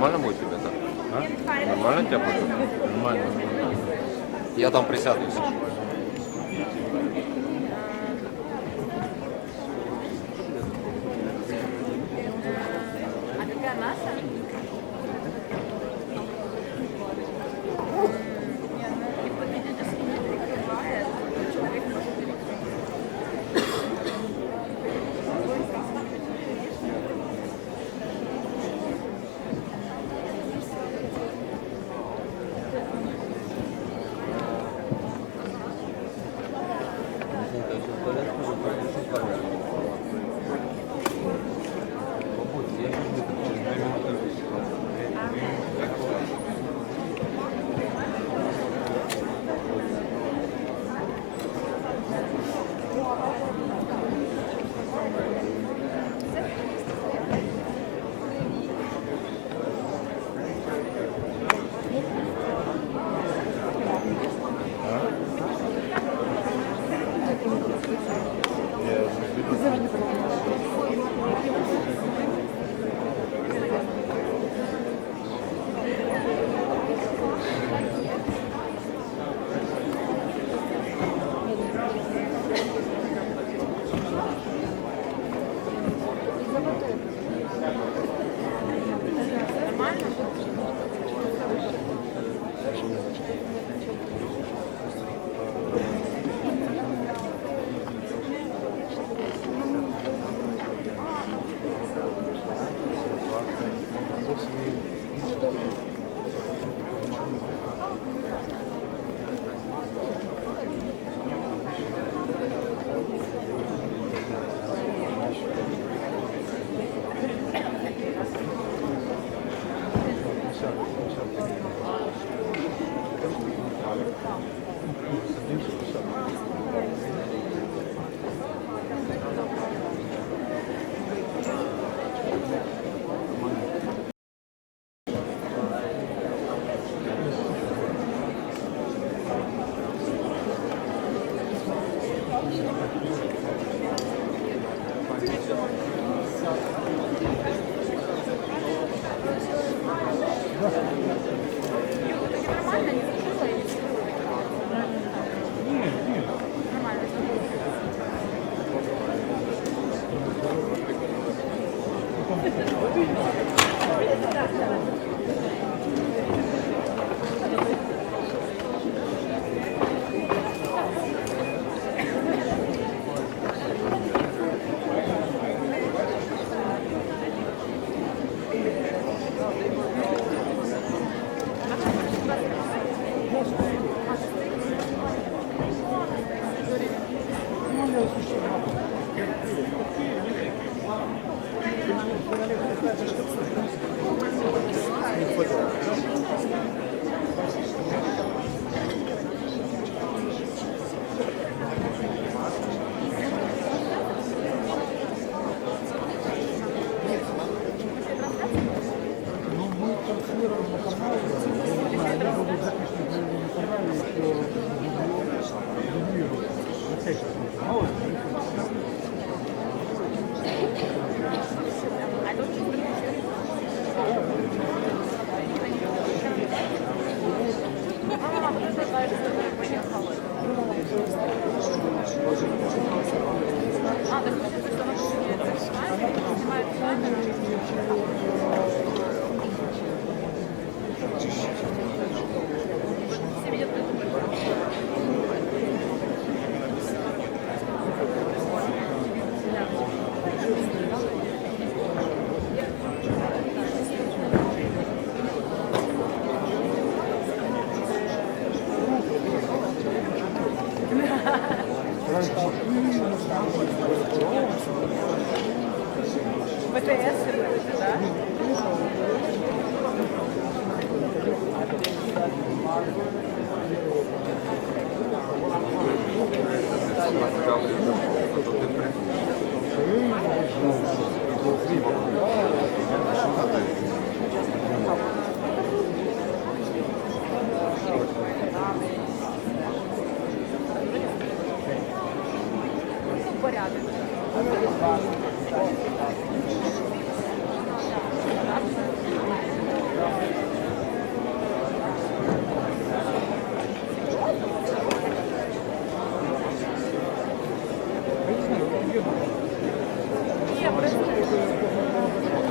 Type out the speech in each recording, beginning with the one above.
Нормально будет тебе так? А? Нормально тебя будет? Нормально. Я там присяду. А какая наша? Гипотетически не прикрывает, человек может перекрыть.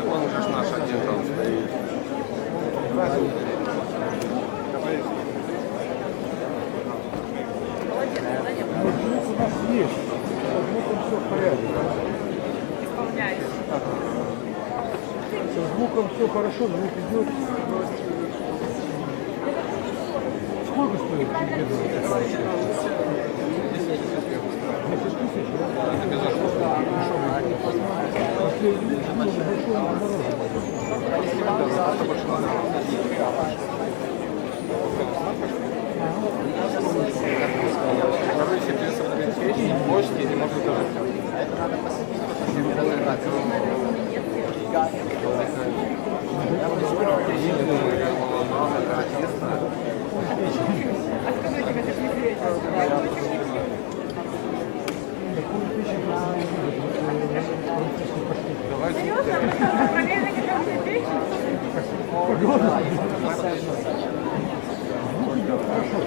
Вон же ж наш один там стоит. Звук у нас есть. Со звуком все в порядке. Исполняюсь. Со звуком все хорошо, звук идет. Сколько стоит билет? 10 тысяч, да? Это без ошибок. Если большой наоборот. Короче, без ограничений, почте не может даже. Проверили, как ты пишешь? Звук идет хорошо.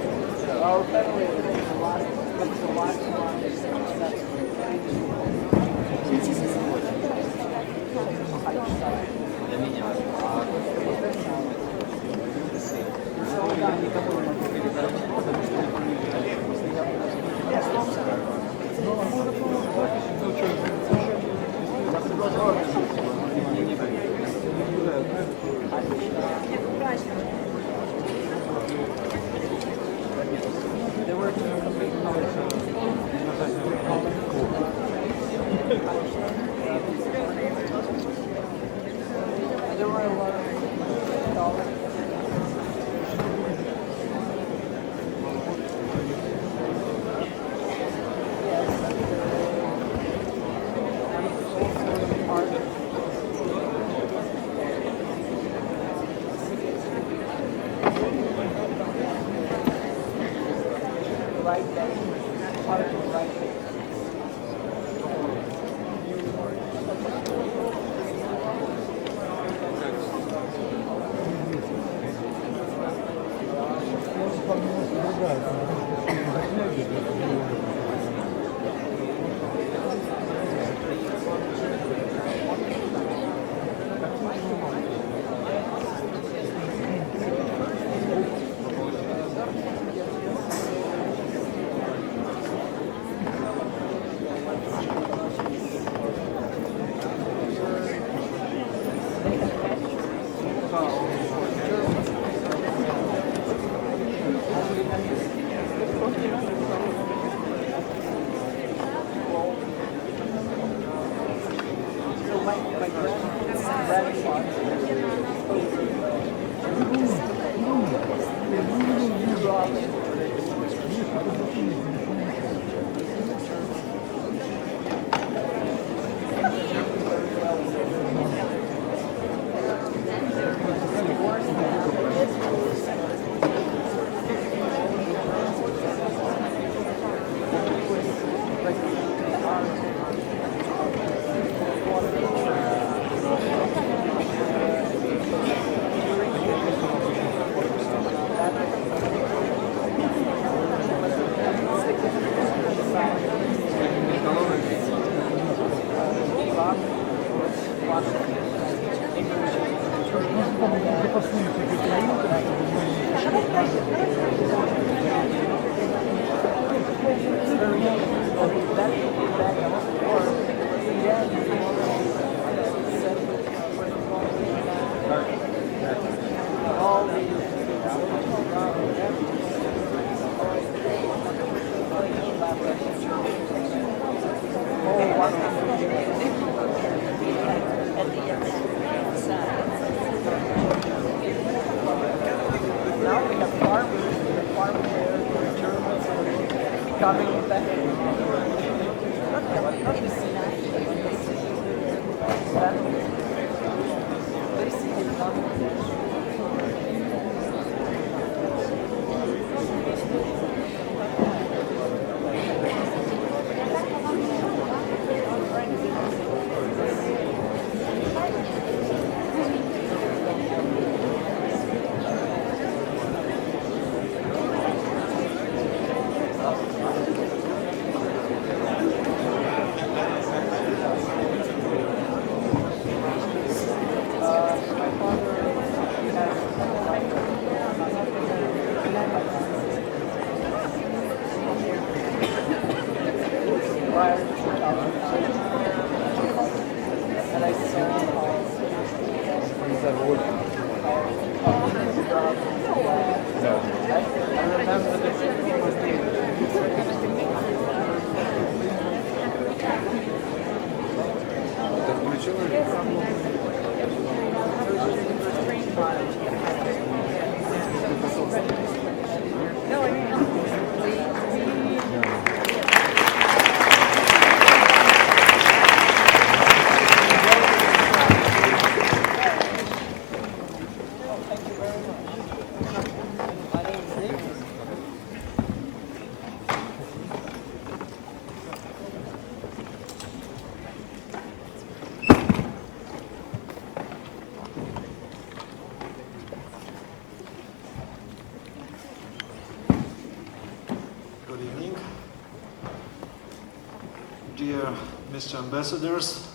Dear Mr. Ambassadors,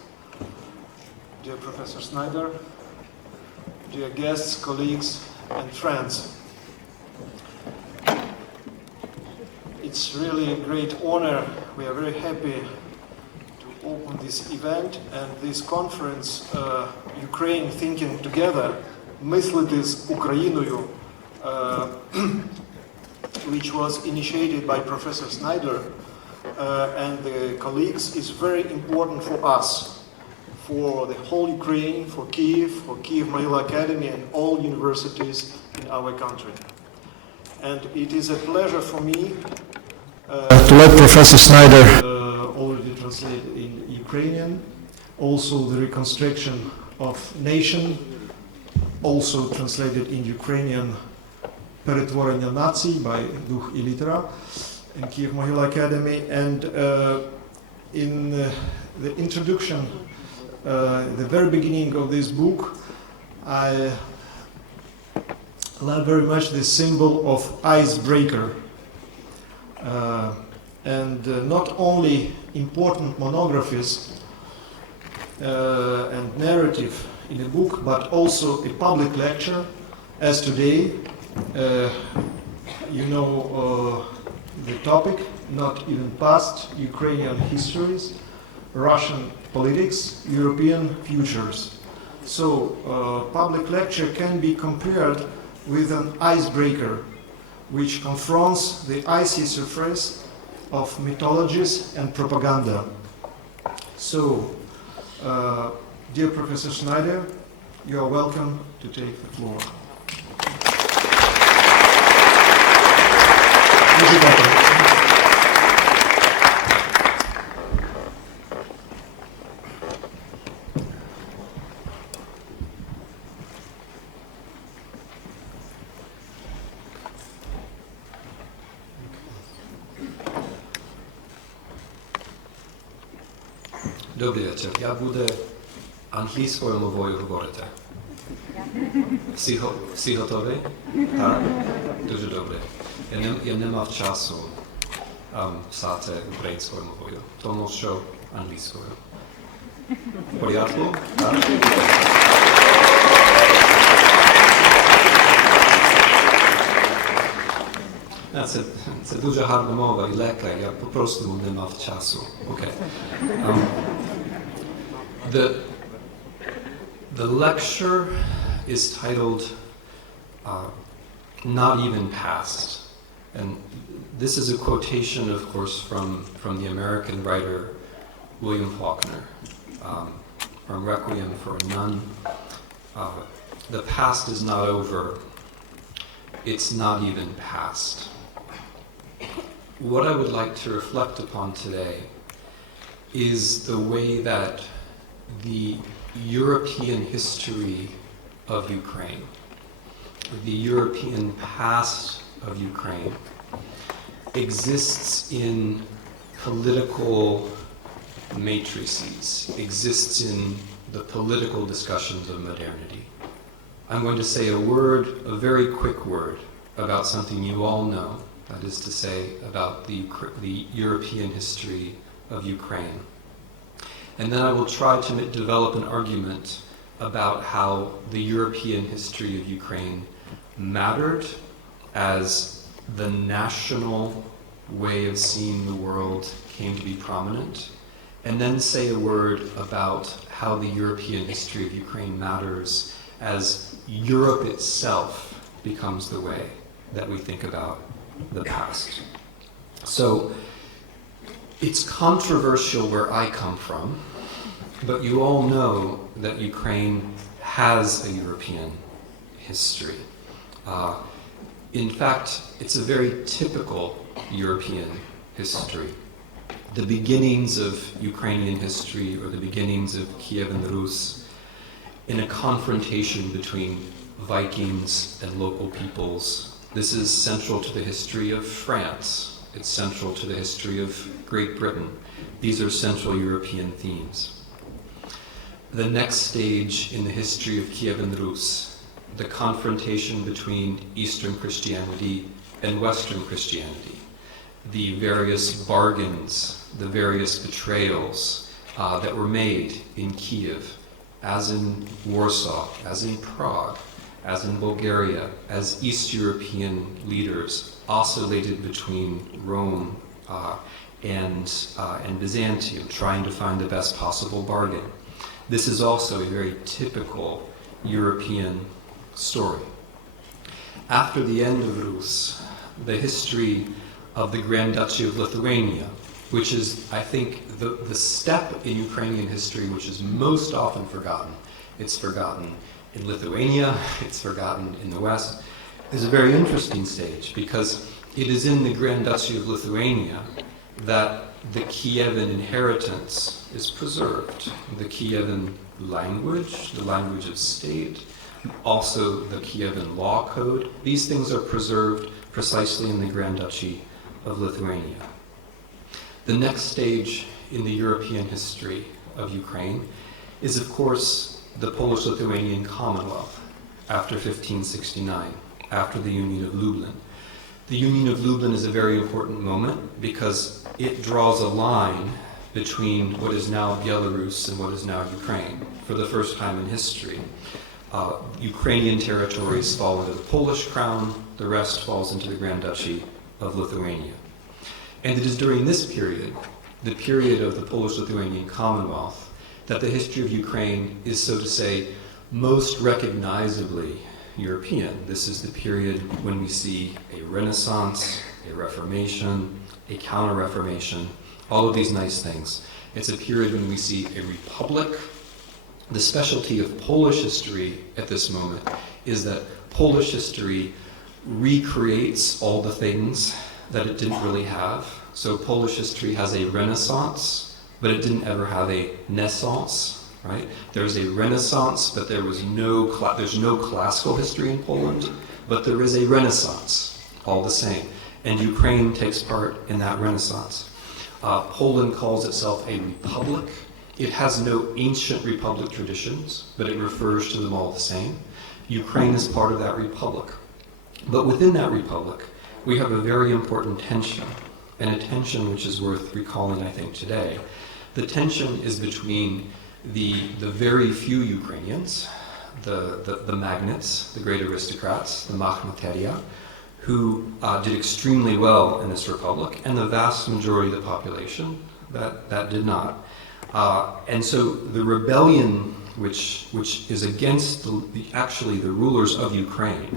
dear Professor Snyder, dear guests, colleagues, and friends. It's really a great honor. We are very happy to open this event and this conference, Ukraine Thinking Together, Мислити з Україною, which was initiated by Professor Snyder and the colleagues, is very important for us, for the whole Ukraine, for Kyiv Mohila Academy and all universities in our country. And it is a pleasure for me to let Professor Snyder already translate in Ukrainian, also the reconstruction of nation, also translated in Ukrainian, Перетворення націй by Дух і Літера in Kyiv Mohila Academy. And in the introduction, the very beginning of this book, I love very much the symbol of icebreaker. And not only important monographies and narrative in a book, but also a public lecture, as today. You know the topic, not even past, Ukrainian histories, Russian politics, European futures. So public lecture can be compared with an icebreaker which confronts the icy surface of mythologies and propaganda. So, dear Professor Snyder, you are welcome to take the floor. Добрий вечір. Я буду англійською мовою говорити. Всі готові? Так? Дуже добре. Я не мав часу писати українською мовою, тому що англійською. В порядку? Так? Це дуже гарна мова і легка, я просто не мав часу. Okay. The lecture is titled Not Even Past. And this is a quotation, of course, from the American writer William Faulkner, from Requiem for a Nun. The past is not over. It's not even past. What I would like to reflect upon today is the way that the European history of Ukraine, the European past of Ukraine, exists in political matrices, exists in the political discussions of modernity. I'm going to say a word, a very quick word, about something you all know, that is to say, about the European history of Ukraine. And then I will try to develop an argument about how the European history of Ukraine mattered as the national way of seeing the world came to be prominent and then say a word about how the European history of Ukraine matters as Europe itself becomes the way that we think about the past. So it's controversial where I come from, but you all know that Ukraine has a European history. In fact, it's a very typical European history. The beginnings of Ukrainian history, or the beginnings of Kievan Rus, in a confrontation between Vikings and local peoples. This is central to the history of France. It's central to the history of Great Britain. These are Central European themes. The next stage in the history of Kievan Rus, the confrontation between Eastern Christianity and Western Christianity, the various bargains, the various betrayals that were made in Kiev, as in Warsaw, as in Prague, as in Bulgaria, as East European leaders oscillated between Rome and Byzantium, trying to find the best possible bargain. This is also a very typical European story. After the end of Rus, the history of the Grand Duchy of Lithuania, which is, I think, the step in Ukrainian history which is most often forgotten. It's forgotten in Lithuania, it's forgotten in the West, is a very interesting stage, because it is in the Grand Duchy of Lithuania that the Kievan inheritance is preserved. The Kievan language, the language of state, also the Kievan law code, these things are preserved precisely in the Grand Duchy of Lithuania. The next stage in the European history of Ukraine is, of course, the Polish-Lithuanian Commonwealth after 1569, after the Union of Lublin. The Union of Lublin is a very important moment because it draws a line between what is now Belarus and what is now Ukraine for the first time in history. Ukrainian territories fall into the Polish crown, the rest falls into the Grand Duchy of Lithuania. And it is during this period, the period of the Polish-Lithuanian Commonwealth, that the history of Ukraine is, so to say, most recognizably European. This is the period when we see a Renaissance, a Reformation, a Counter-Reformation, all of these nice things. It's a period when we see a republic. The specialty of Polish history at this moment is that Polish history recreates all the things that it didn't really have. So Polish history has a Renaissance, but it didn't ever have a Naissance, right? There's a Renaissance, but there's no classical history in Poland, but there is a Renaissance, all the same. And Ukraine takes part in that Renaissance. Poland calls itself a republic. It has no ancient republic traditions, but it refers to them all the same. Ukraine is part of that republic. But within that republic, we have a very important tension, and a tension which is worth recalling, I think, today. The tension is between the very few Ukrainians, the magnates, the great aristocrats, the Makhmateria, who did extremely well in this republic, and the vast majority of the population that did not. And so the rebellion which is against actually the rulers of Ukraine,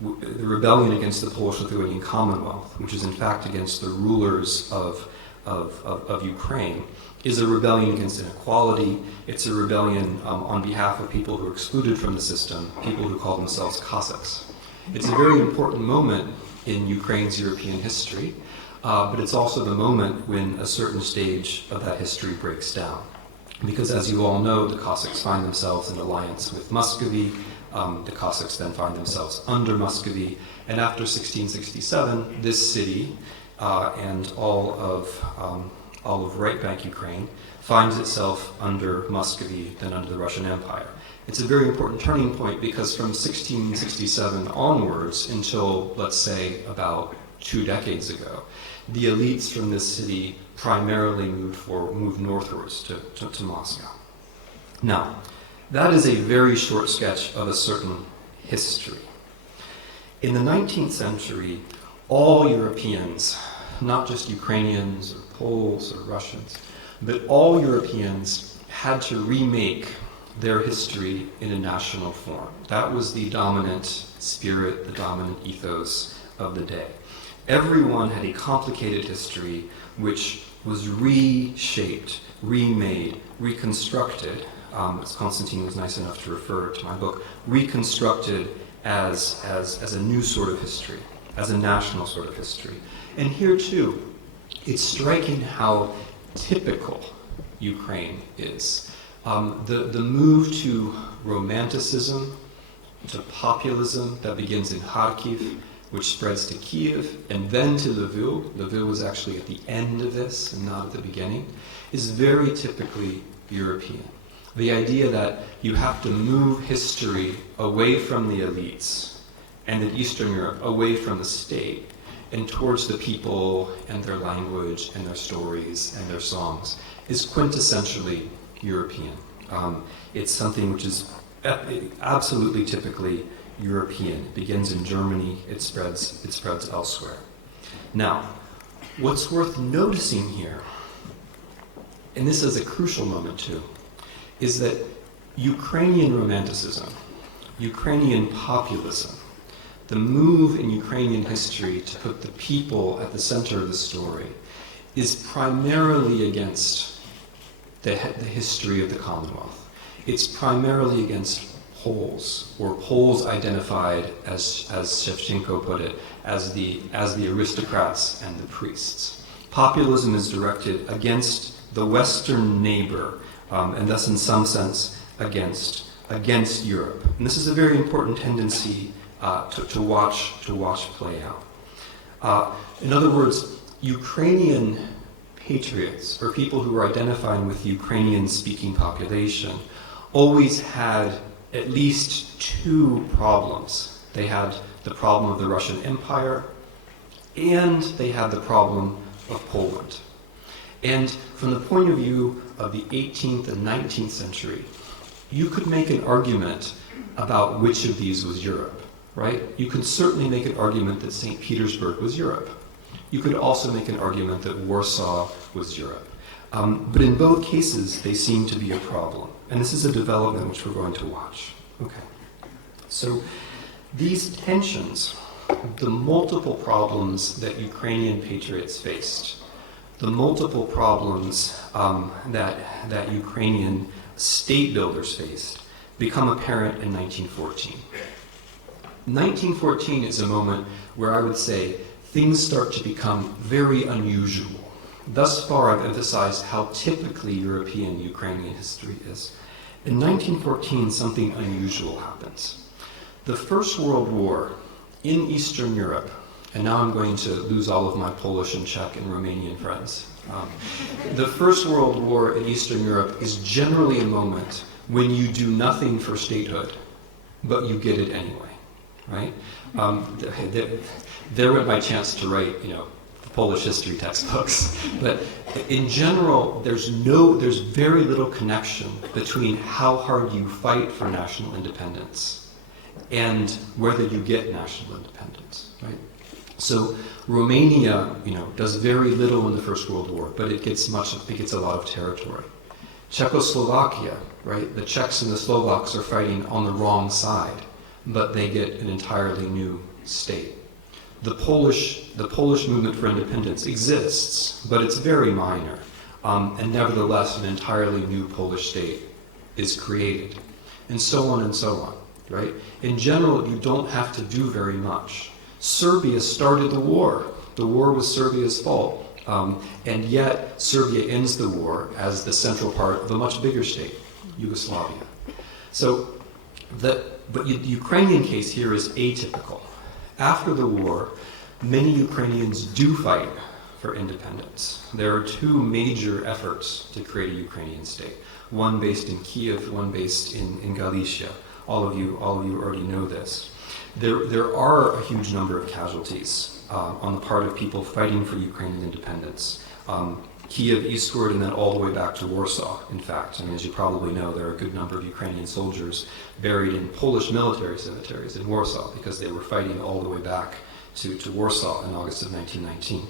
the rebellion against the Polish-Lithuanian Commonwealth, which is in fact against the rulers of Ukraine, is a rebellion against inequality. It's a rebellion on behalf of people who are excluded from the system, people who call themselves Cossacks. It's a very important moment in Ukraine's European history, but it's also the moment when a certain stage of that history breaks down. Because as you all know, the Cossacks find themselves in alliance with Muscovy. The Cossacks then find themselves under Muscovy, and after 1667, this city and all of right bank Ukraine finds itself under Muscovy, then under the Russian Empire. It's a very important turning point because from 1667 onwards until, let's say, about 2 decades ago, the elites from this city primarily moved northwards to Moscow. Now, that is a very short sketch of a certain history. In the 19th century, all Europeans, not just Ukrainians or Poles or Russians, But all Europeans had to remake their history in a national form. That was the dominant spirit, the dominant ethos of the day. Everyone had a complicated history which was reshaped, remade, reconstructed, as Constantine was nice enough to refer to my book, reconstructed as a new sort of history, as a national sort of history. And here too, it's striking how typical Ukraine is. The move to romanticism, to populism that begins in Kharkiv, which spreads to Kiev, and then to Lviv. Lviv was actually at the end of this and not at the beginning, is very typically European. The idea that you have to move history away from the elites and in Eastern Europe, away from the state, and towards the people and their language and their stories and their songs, is quintessentially European. It's something which is absolutely typically European. It begins in Germany, it spreads elsewhere. Now, what's worth noticing here, and this is a crucial moment too, is that Ukrainian romanticism, Ukrainian populism, the move in Ukrainian history to put the people at the center of the story is primarily against the history of the Commonwealth. It's primarily against Poles, or Poles identified, as Shevchenko put it, as the aristocrats and the priests. Populism is directed against the Western neighbor, and thus in some sense against Europe. And this is a very important tendency to watch play out. In other words, Ukrainian patriots, or people who are identifying with the Ukrainian-speaking population, always had at least two problems. They had the problem of the Russian Empire, and they had the problem of Poland. And from the point of view of the 18th and 19th century, you could make an argument about which of these was Europe, right? You could certainly make an argument that St. Petersburg was Europe. You could also make an argument that Warsaw was Europe. But in both cases, they seem to be a problem. And this is a development which we're going to watch. Okay. So these tensions, the multiple problems that Ukrainian patriots faced, the multiple problems that Ukrainian state builders faced, become apparent in 1914. 1914 is a moment where I would say things start to become very unusual. Thus far, I've emphasized how typically European Ukrainian history is. In 1914, something unusual happens. The First World War in Eastern Europe, and now I'm going to lose all of my Polish and Czech and Romanian friends. The First World War in Eastern Europe is generally a moment when you do nothing for statehood, but you get it anyway, right? There went my chance to write, Polish history textbooks, but in general, there's very little connection between how hard you fight for national independence and whether you get national independence, right? So Romania, does very little in the First World War, but it gets a lot of territory. Czechoslovakia, right? The Czechs and the Slovaks are fighting on the wrong side, but they get an entirely new state. The Polish movement for independence exists, but it's very minor, and nevertheless an entirely new Polish state is created, and so on and so on, right? In general, you don't have to do very much. Serbia started the war. The war was Serbia's fault, and yet Serbia ends the war as the central part of a much bigger state, Yugoslavia. So, but the Ukrainian case here is atypical. After the war, many Ukrainians do fight for independence. There are two major efforts to create a Ukrainian state. One based in Kiev, one based in Galicia. All of you already know this. There are a huge number of casualties on the part of people fighting for Ukrainian independence. Kiev eastward and then all the way back to Warsaw, in fact. As you probably know, there are a good number of Ukrainian soldiers buried in Polish military cemeteries in Warsaw because they were fighting all the way back to Warsaw in August of 1919.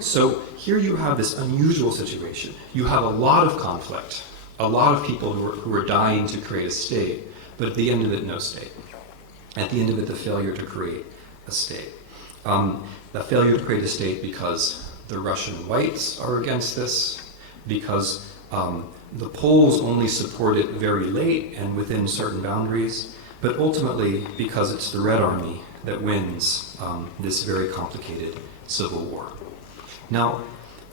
So here you have this unusual situation. You have a lot of conflict, a lot of people who are dying to create a state, but at the end of it, no state. At the end of it, the failure to create a state. The failure to create a state because the Russian whites are against this, because the Poles only support it very late and within certain boundaries, but ultimately because it's the Red Army that wins this very complicated civil war. Now,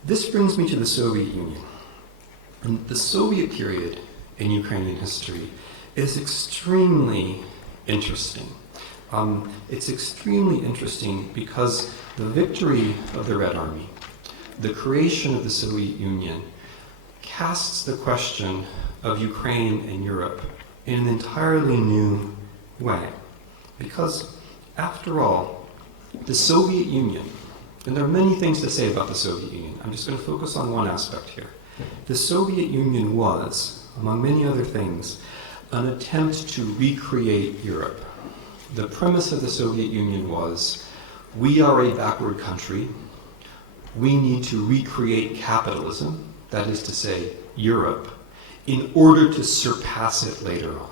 this brings me to the Soviet Union. And the Soviet period in Ukrainian history is extremely interesting. It's extremely interesting because the victory of the Red Army, the creation of the Soviet Union, casts the question of Ukraine and Europe in an entirely new way. Because, after all, the Soviet Union, and there are many things to say about the Soviet Union, I'm just going to focus on one aspect here. The Soviet Union was, among many other things, an attempt to recreate Europe. The premise of the Soviet Union was, we are a backward country, we need to recreate capitalism, that is to say, Europe, in order to surpass it later on.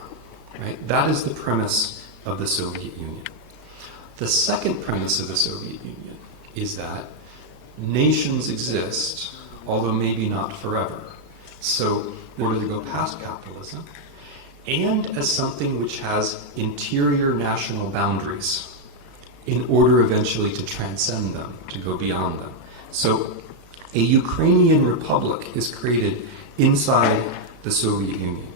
Right? That is the premise of the Soviet Union. The second premise of the Soviet Union is that nations exist, although maybe not forever. So, in order to go past capitalism, and as something which has interior national boundaries, in order eventually to transcend them, to go beyond them. So, a Ukrainian republic is created inside the Soviet Union.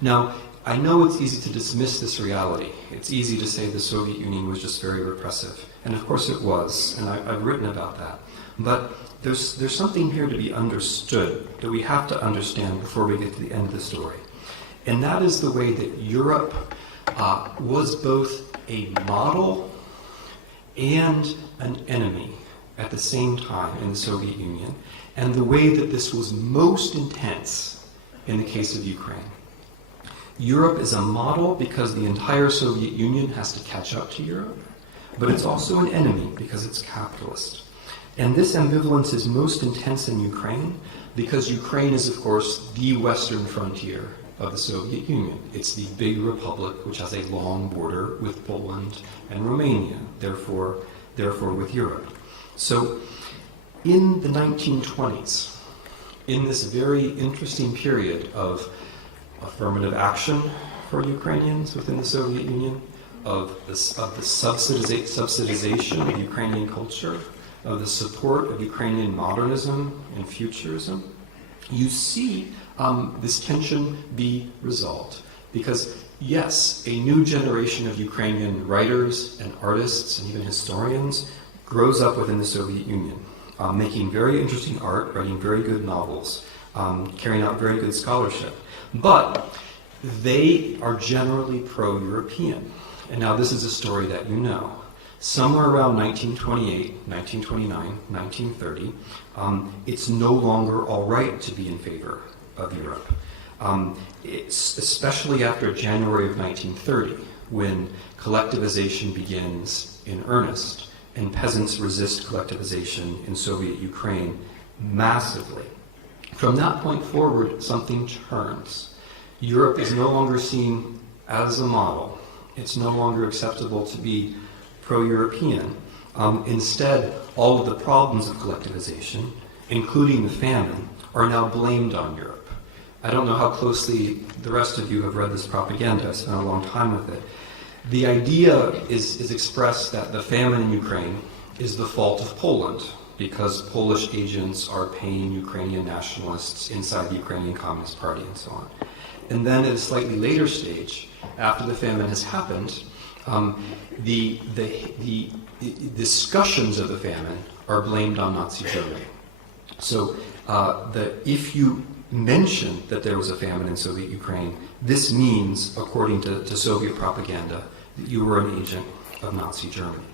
Now, I know it's easy to dismiss this reality. It's easy to say the Soviet Union was just very repressive. And of course it was, and I've written about that. But there's something here to be understood that we have to understand before we get to the end of the story. And that is the way that Europe was both a model and an enemy at the same time in the Soviet Union, and the way that this was most intense in the case of Ukraine. Europe is a model because the entire Soviet Union has to catch up to Europe, but it's also an enemy because it's capitalist. And this ambivalence is most intense in Ukraine because Ukraine is, of course, the western frontier of the Soviet Union. It's the big republic which has a long border with Poland and Romania, therefore with Europe. So in the 1920s, in this very interesting period of affirmative action for Ukrainians within the Soviet Union, of the subsidization of Ukrainian culture, of the support of Ukrainian modernism and futurism, you see this tension be resolved. Because yes, a new generation of Ukrainian writers and artists and even historians grows up within the Soviet Union, making very interesting art, writing very good novels, carrying out very good scholarship. But they are generally pro-European. And now this is a story that you know. Somewhere around 1928, 1929, 1930, it's no longer all right to be in favor of Europe. Especially after January of 1930, when collectivization begins in earnest, and peasants resist collectivization in Soviet Ukraine massively. From that point forward, something turns. Europe is no longer seen as a model. It's no longer acceptable to be pro-European. Instead, all of the problems of collectivization, including the famine, are now blamed on Europe. I don't know how closely the rest of you have read this propaganda. I spent a long time with it. The idea is expressed that the famine in Ukraine is the fault of Poland, because Polish agents are paying Ukrainian nationalists inside the Ukrainian Communist Party and so on. And then at a slightly later stage, after the famine has happened, the discussions of the famine are blamed on Nazi Germany. So if you mention that there was a famine in Soviet Ukraine, this means, according to Soviet propaganda, that you were an agent of Nazi Germany.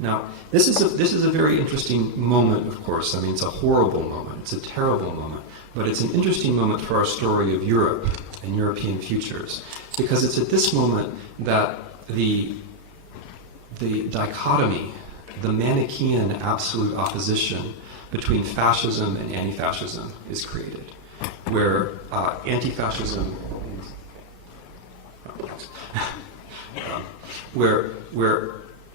Now, this is a very interesting moment, of course. I mean, it's a horrible moment. It's a terrible moment. But it's an interesting moment for our story of Europe and European futures, because it's at this moment that the dichotomy the Manichaean absolute opposition between fascism and anti-fascism is created, where anti-fascism where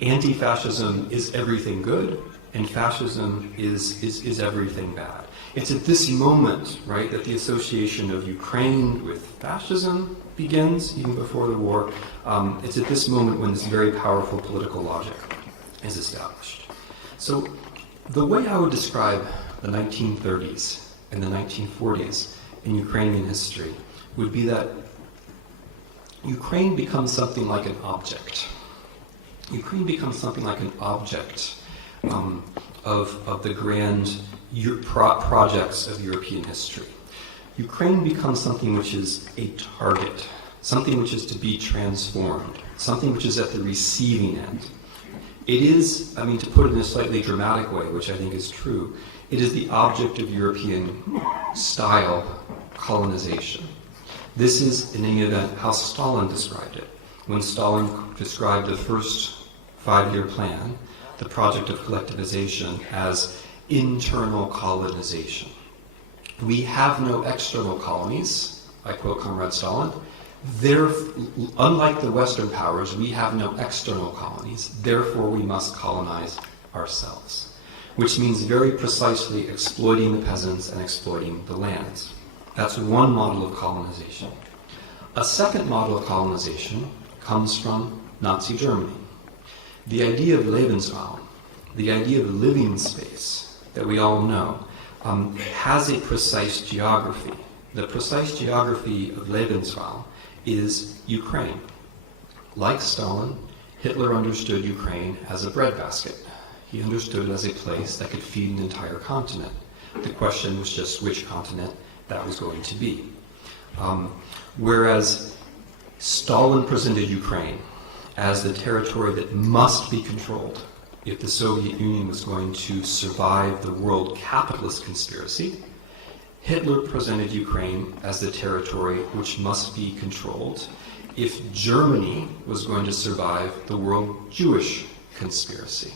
anti-fascism is everything good and fascism is everything bad. It's at this moment, right, that the association of Ukraine with fascism begins, even before the war. It's at this moment when this very powerful political logic is established. So the way I would describe the 1930s and the 1940s in Ukrainian history would be that Ukraine becomes something like an object. Ukraine becomes something like an object of the grand projects of European history. Ukraine becomes something which is a target, something which is to be transformed, something which is at the receiving end. It is, I mean, to put it in a slightly dramatic way, which I think is true, it is the object of European style colonization. This is, in any event, how Stalin described it. When Stalin described the first 5-year plan, the project of collectivization, as internal colonization. We have no external colonies, I quote Comrade Stalin. Unlike the Western powers, we have no external colonies, therefore we must colonize ourselves. Which means very precisely exploiting the peasants and exploiting the lands. That's one model of colonization. A second model of colonization comes from Nazi Germany. The idea of Lebensraum, the idea of living space that we all know, has a precise geography. The precise geography of Lebensraum is Ukraine. Like Stalin, Hitler understood Ukraine as a breadbasket. He understood it as a place that could feed an entire continent. The question was just which continent that was going to be. Whereas Stalin presented Ukraine as the territory that must be controlled if the Soviet Union was going to survive the world capitalist conspiracy, Hitler presented Ukraine as the territory which must be controlled if Germany was going to survive the world Jewish conspiracy.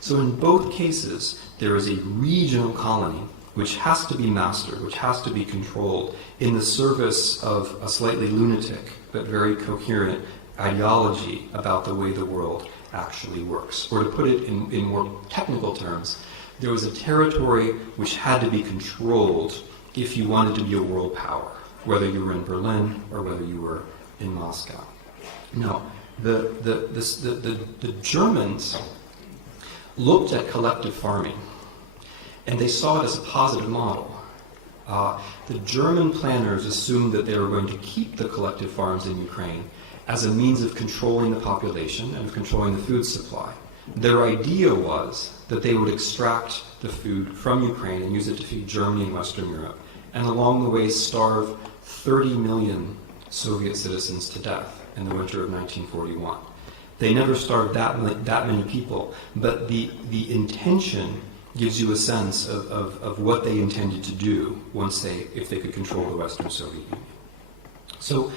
So in both cases, there is a regional colony which has to be mastered, which has to be controlled in the service of a slightly lunatic but very coherent ideology about the way the world actually works. Or to put it in more technical terms, there was a territory which had to be controlled if you wanted to be a world power, whether you were in Berlin or whether you were in Moscow. Now, the Germans looked at collective farming, and they saw it as a positive model. The German planners assumed that they were going to keep the collective farms in Ukraine as a means of controlling the population and of controlling the food supply. Their idea was that they would extract the food from Ukraine and use it to feed Germany and Western Europe, and along the way starve 30 million Soviet citizens to death in the winter of 1941. They never starved that many people, but the intention gives you a sense of what they intended to do if they could control the Western Soviet Union. So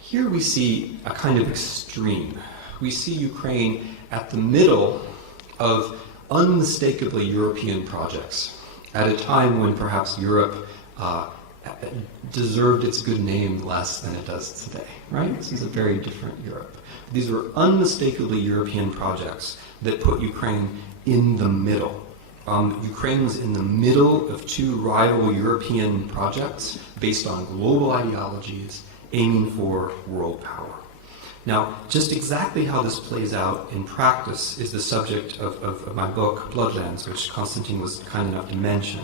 here we see a kind of extreme. We see Ukraine at the middle of unmistakably European projects, at a time when perhaps Europe deserved its good name less than it does today, right? This is a very different Europe. These were unmistakably European projects that put Ukraine in the middle. Ukraine was in the middle of two rival European projects based on global ideologies aiming for world power. Now, just exactly how this plays out in practice is the subject of my book, Bloodlands, which Konstantin was kind enough to mention.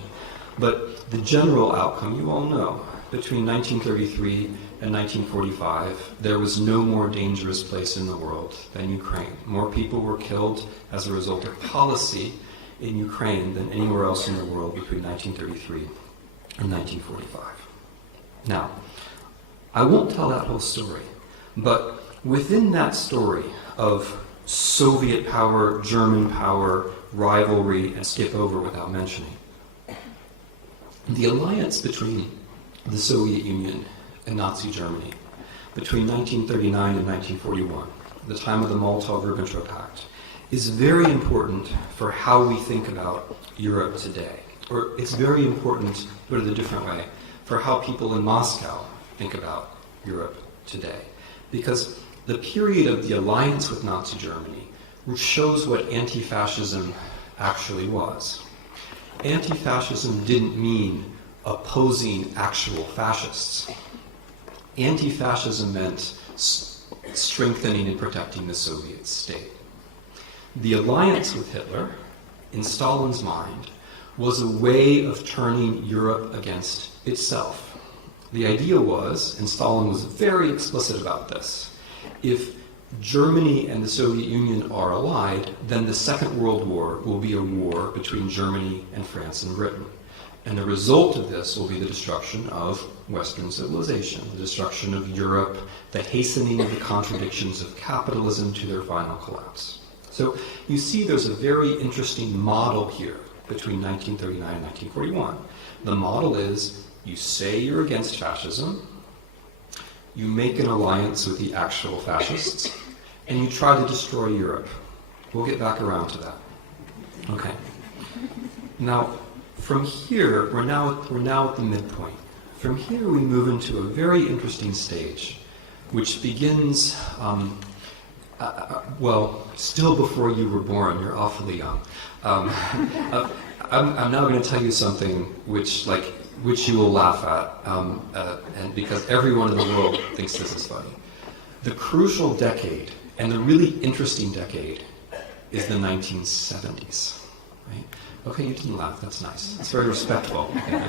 But the general outcome, you all know, between 1933 and 1945, there was no more dangerous place in the world than Ukraine. More people were killed as a result of policy in Ukraine than anywhere else in the world between 1933 and 1945. Now, I won't tell that whole story, but within that story of Soviet power, German power, rivalry, and skip over without mentioning, the alliance between the Soviet Union and Nazi Germany between 1939 and 1941, the time of the Molotov-Ribbentrop Pact, is very important for how we think about Europe today. Or it's very important, put it a different way, for how people in Moscow think about Europe today. Because the period of the alliance with Nazi Germany shows what anti-fascism actually was. Anti-fascism didn't mean opposing actual fascists. Anti-fascism meant strengthening and protecting the Soviet state. The alliance with Hitler, in Stalin's mind, was a way of turning Europe against itself. The idea was, and Stalin was very explicit about this, if Germany and the Soviet Union are allied, then the Second World War will be a war between Germany and France and Britain. And the result of this will be the destruction of Western civilization, the destruction of Europe, the hastening of the contradictions of capitalism to their final collapse. So you see there's a very interesting model here between 1939 and 1941. The model is you say you're against fascism, you make an alliance with the actual fascists, and you try to destroy Europe. We'll get back around to that. Okay. Now, from here, we're now at the midpoint. From here, we move into a very interesting stage, which begins, well, still before you were born. You're awfully young. I'm now going to tell you something which you will laugh at, and because everyone in the world thinks this is funny. The crucial decade, and the really interesting decade, is the 1970s. Right? Okay, you didn't laugh. That's nice. It's very respectful. Okay.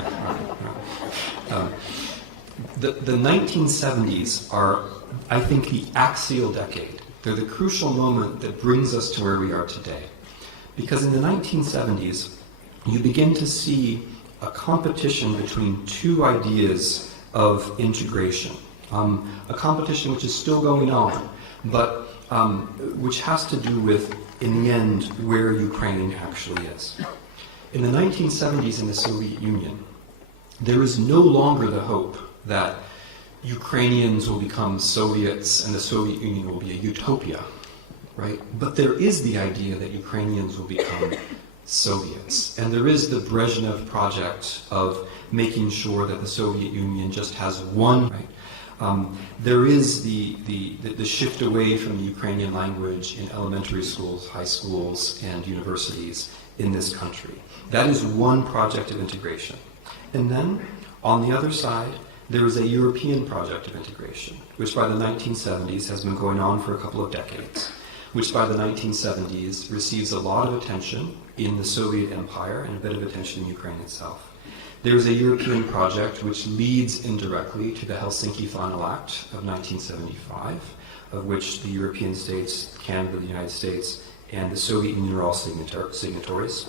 The 1970s are, I think, the axial decade. They're the crucial moment that brings us to where we are today. Because in the 1970s, you begin to see a competition between two ideas of integration. A competition which is still going on, but which has to do with, in the end, where Ukraine actually is. In the 1970s in the Soviet Union, there is no longer the hope that Ukrainians will become Soviets and the Soviet Union will be a utopia, right? But there is the idea that Ukrainians will become Soviets. And there is the Brezhnev project of making sure that the Soviet Union just has one, right? There is the shift away from the Ukrainian language in elementary schools, high schools, and universities in this country. That is one project of integration. And then, on the other side, there is a European project of integration, which by the 1970s has been going on for a couple of decades, which by the 1970s receives a lot of attention in the Soviet Empire and a bit of attention in Ukraine itself. There is a European project which leads indirectly to the Helsinki Final Act of 1975, of which the European states, Canada, the United States, and the Soviet Union are all signatories.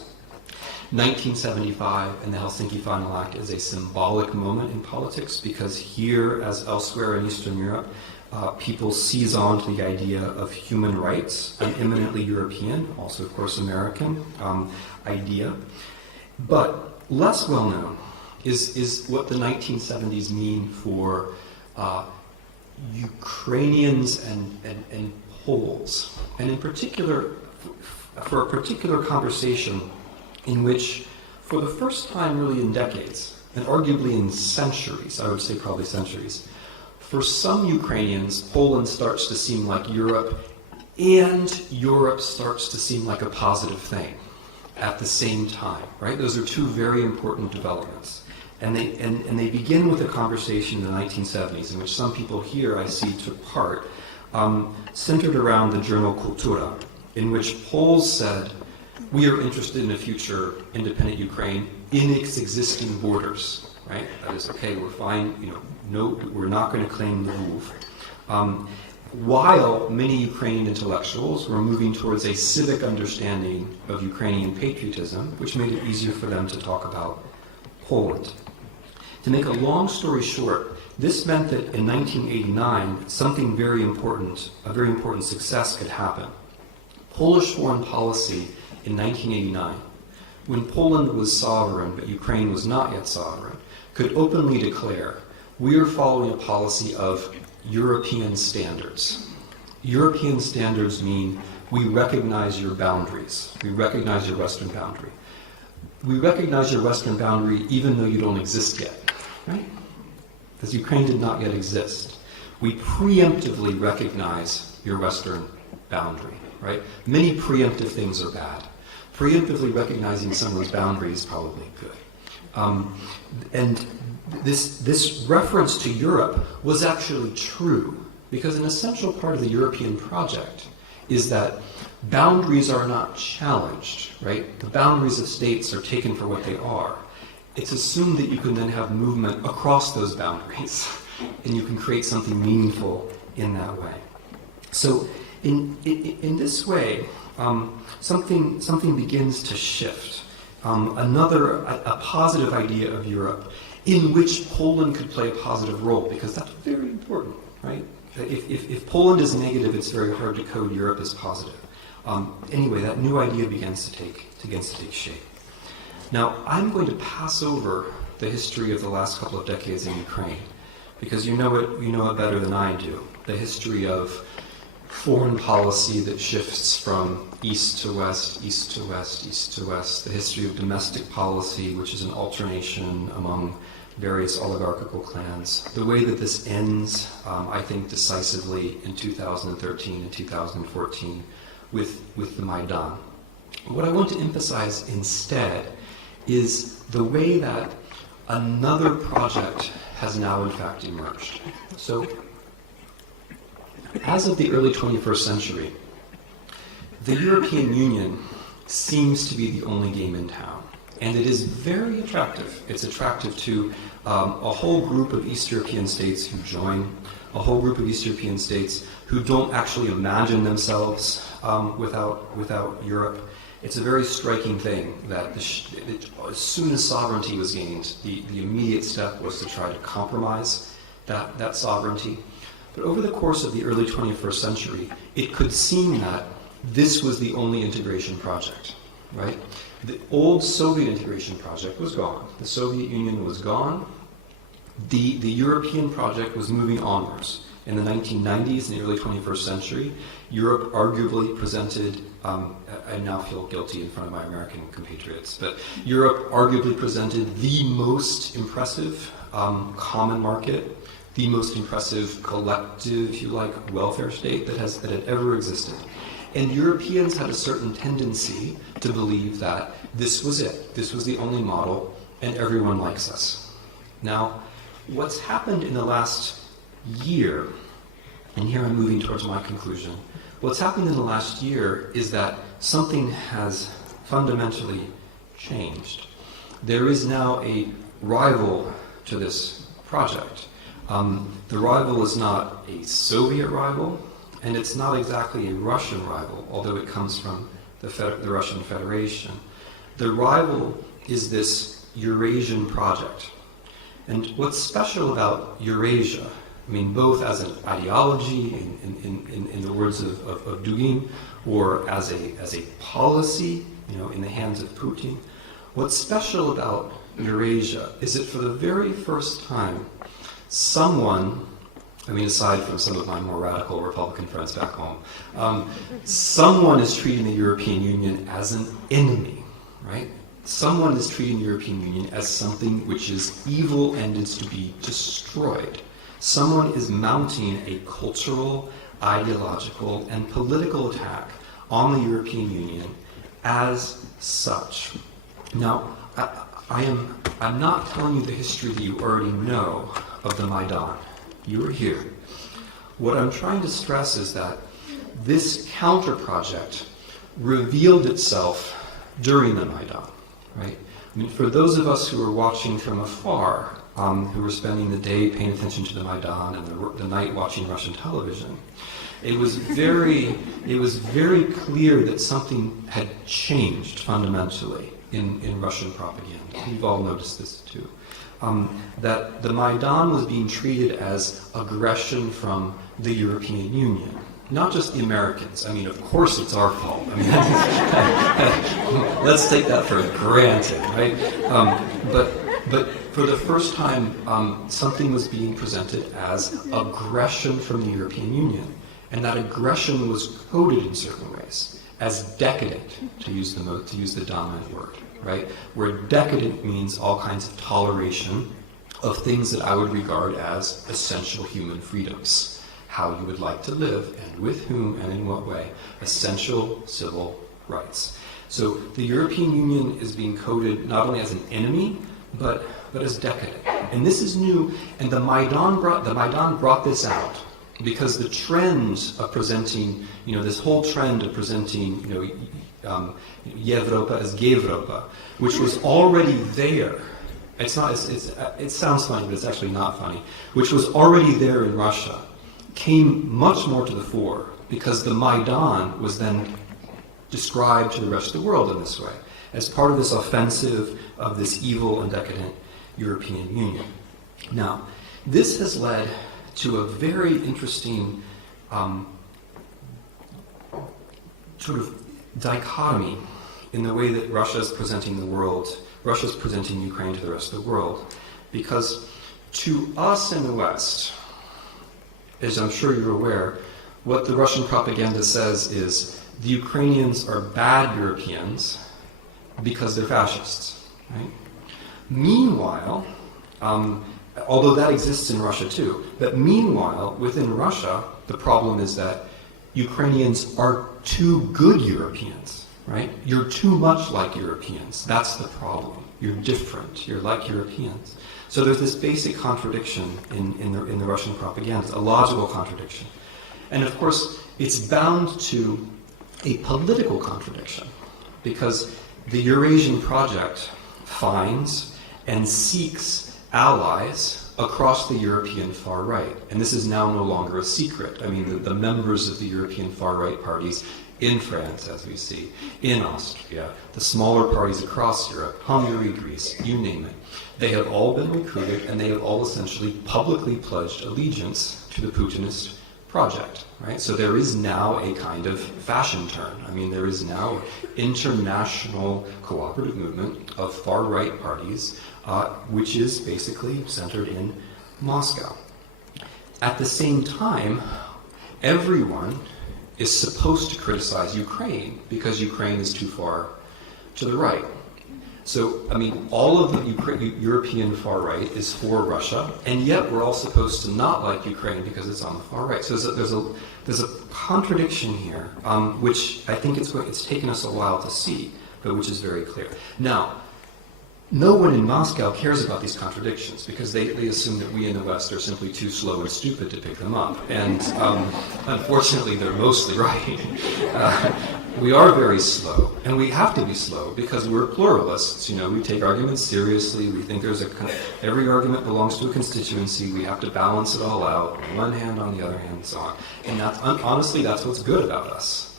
1975 and the Helsinki Final Act is a symbolic moment in politics because here, as elsewhere in Eastern Europe, people seize on to the idea of human rights, an eminently European, also of course American, idea. But less well known is what the 1970s mean for Ukrainians and Poles, and in particular for a particular conversation in which, for the first time really in decades, and arguably in centuries, I would say probably centuries, for some Ukrainians, Poland starts to seem like Europe, and Europe starts to seem like a positive thing at the same time, right? Those are two very important developments. And they begin with a conversation in the 1970s, in which some people here, I see, took part, centered around the journal Kultura, in which Poles said, we are interested in a future independent Ukraine in its existing borders, right? That is, okay, we're fine, no, we're not going to claim the Louvre. While many Ukrainian intellectuals were moving towards a civic understanding of Ukrainian patriotism, which made it easier for them to talk about Poland. To make a long story short, this meant that in 1989, something very important, a very important success could happen. Polish foreign policy in 1989, when Poland was sovereign but Ukraine was not yet sovereign, could openly declare, we are following a policy of European standards. European standards mean we recognize your boundaries. We recognize your Western boundary. We recognize your Western boundary even though you don't exist yet, right? Because Ukraine did not yet exist. We preemptively recognize your Western boundary, right? Many preemptive things are bad. Preemptively recognizing some of those boundaries is probably good. And this reference to Europe was actually true, because an essential part of the European project is that boundaries are not challenged, right? The boundaries of states are taken for what they are. It's assumed that you can then have movement across those boundaries, and you can create something meaningful in that way. So in this way, something begins to shift. A positive idea of Europe in which Poland could play a positive role, because that's very important, right? If Poland is negative, it's very hard to code Europe as positive. Anyway, that new idea begins to take shape. Now, I'm going to pass over the history of the last couple of decades in Ukraine, because you know it better than I do. The history of foreign policy that shifts from east to west, east to west, east to west. The history of domestic policy, which is an alternation among various oligarchical clans. The way that this ends, I think, decisively in 2013 and 2014 with the Maidan. What I want to emphasize instead is the way that another project has now in fact emerged. So, as of the early 21st century, the European Union seems to be the only game in town. And it is very attractive. It's attractive to a whole group of East European states who join, a whole group of East European states who don't actually imagine themselves without Europe. It's a very striking thing that as soon as sovereignty was gained, the immediate step was to try to compromise that sovereignty. But over the course of the early 21st century, it could seem that this was the only integration project, right? The old Soviet integration project was gone. The Soviet Union was gone. The European project was moving onwards. In the 1990s, in the early 21st century, Europe arguably presented, I now feel guilty in front of my American compatriots, but Europe arguably presented the most impressive common market, the most impressive collective, if you like, welfare state that had ever existed. And Europeans had a certain tendency to believe that this was it. This was the only model, and everyone likes us. Now, what's happened in the last year, and here I'm moving towards my conclusion, what's happened in the last year is that something has fundamentally changed. There is now a rival to this project. The rival is not a Soviet rival, and it's not exactly a Russian rival, although it comes from the Russian Federation. The rival is this Eurasian project. And what's special about Eurasia, I mean, both as an ideology, in the words of Dugin, or as a policy, in the hands of Putin, what's special about Eurasia is that for the very first time, someone, aside from some of my more radical Republican friends back home, someone is treating the European Union as an enemy, right? Someone is treating the European Union as something which is evil and is to be destroyed. Someone is mounting a cultural, ideological, and political attack on the European Union as such. Now, I'm not telling you the history that you already know of the Maidan. You were here. What I'm trying to stress is that this counter-project revealed itself during the Maidan, right? For those of us who are watching from afar, who were spending the day paying attention to the Maidan and the night watching Russian television, it was very clear that something had changed fundamentally in Russian propaganda. You've all noticed this too. That the Maidan was being treated as aggression from the European Union. Not just the Americans. Of course it's our fault. Let's take that for granted, right? But for the first time, something was being presented as aggression from the European Union. And that aggression was coded in certain ways as decadent, to use the dominant word, right? Where decadent means all kinds of toleration of things that I would regard as essential human freedoms. How you would like to live, and with whom, and in what way. Essential civil rights. So the European Union is being coded not only as an enemy, but as decadent. And this is new, and the Maidan brought this out, because the trend of presenting, this whole trend of presenting, Evropa as Gevropa, which was already there. It sounds funny, but it's actually not funny. Which was already there in Russia, came much more to the fore, because the Maidan was then described to the rest of the world in this way, as part of this offensive of this evil and decadent European Union. Now, this has led to a very interesting sort of dichotomy in the way that Russia is presenting the world. Russia is presenting Ukraine to the rest of the world. Because to us in the West, as I'm sure you're aware, what the Russian propaganda says is the Ukrainians are bad Europeans because they're fascists, right? Meanwhile, although that exists in Russia too, but meanwhile, within Russia, the problem is that Ukrainians are too good Europeans, right? You're too much like Europeans. That's the problem. You're different. You're like Europeans. So there's this basic contradiction in the Russian propaganda, a logical contradiction. And of course, it's bound to a political contradiction, because the Eurasian project finds and seeks allies across the European far right. And this is now no longer a secret. I mean, the members of the European far right parties in France, as we see, in Austria, the smaller parties across Europe, Hungary, Greece, you name it, they have all been recruited, and they have all essentially publicly pledged allegiance to the Putinist project, right? So there is now a kind of fashion turn. I mean, there is now an international cooperative movement of far-right parties, which is basically centered in Moscow. At the same time, everyone is supposed to criticize Ukraine because Ukraine is too far to the right. So, I mean, all of the European far right is for Russia, and yet we're all supposed to not like Ukraine because it's on the far right. So there's a contradiction here, which I think it's taken us a while to see, but which is very clear. Now, no one in Moscow cares about these contradictions because they assume that we in the West are simply too slow and stupid to pick them up. And unfortunately, they're mostly right. We are very slow, and we have to be slow because we're pluralists. We take arguments seriously. We think every argument belongs to a constituency. We have to balance it all out, on one hand, on the other hand, and so on. And honestly, that's what's good about us.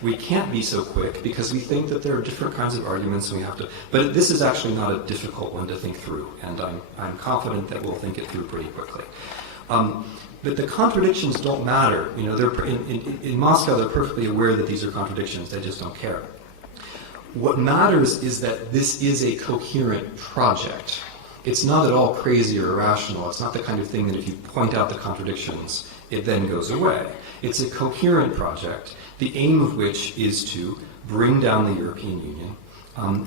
We can't be so quick because we think that there are different kinds of arguments, and we have to. But this is actually not a difficult one to think through, and I'm confident that we'll think it through pretty quickly. But the contradictions don't matter. They're in Moscow, they're perfectly aware that these are contradictions. They just don't care. What matters is that this is a coherent project. It's not at all crazy or irrational. It's not the kind of thing that if you point out the contradictions, it then goes away. It's a coherent project, the aim of which is to bring down the European Union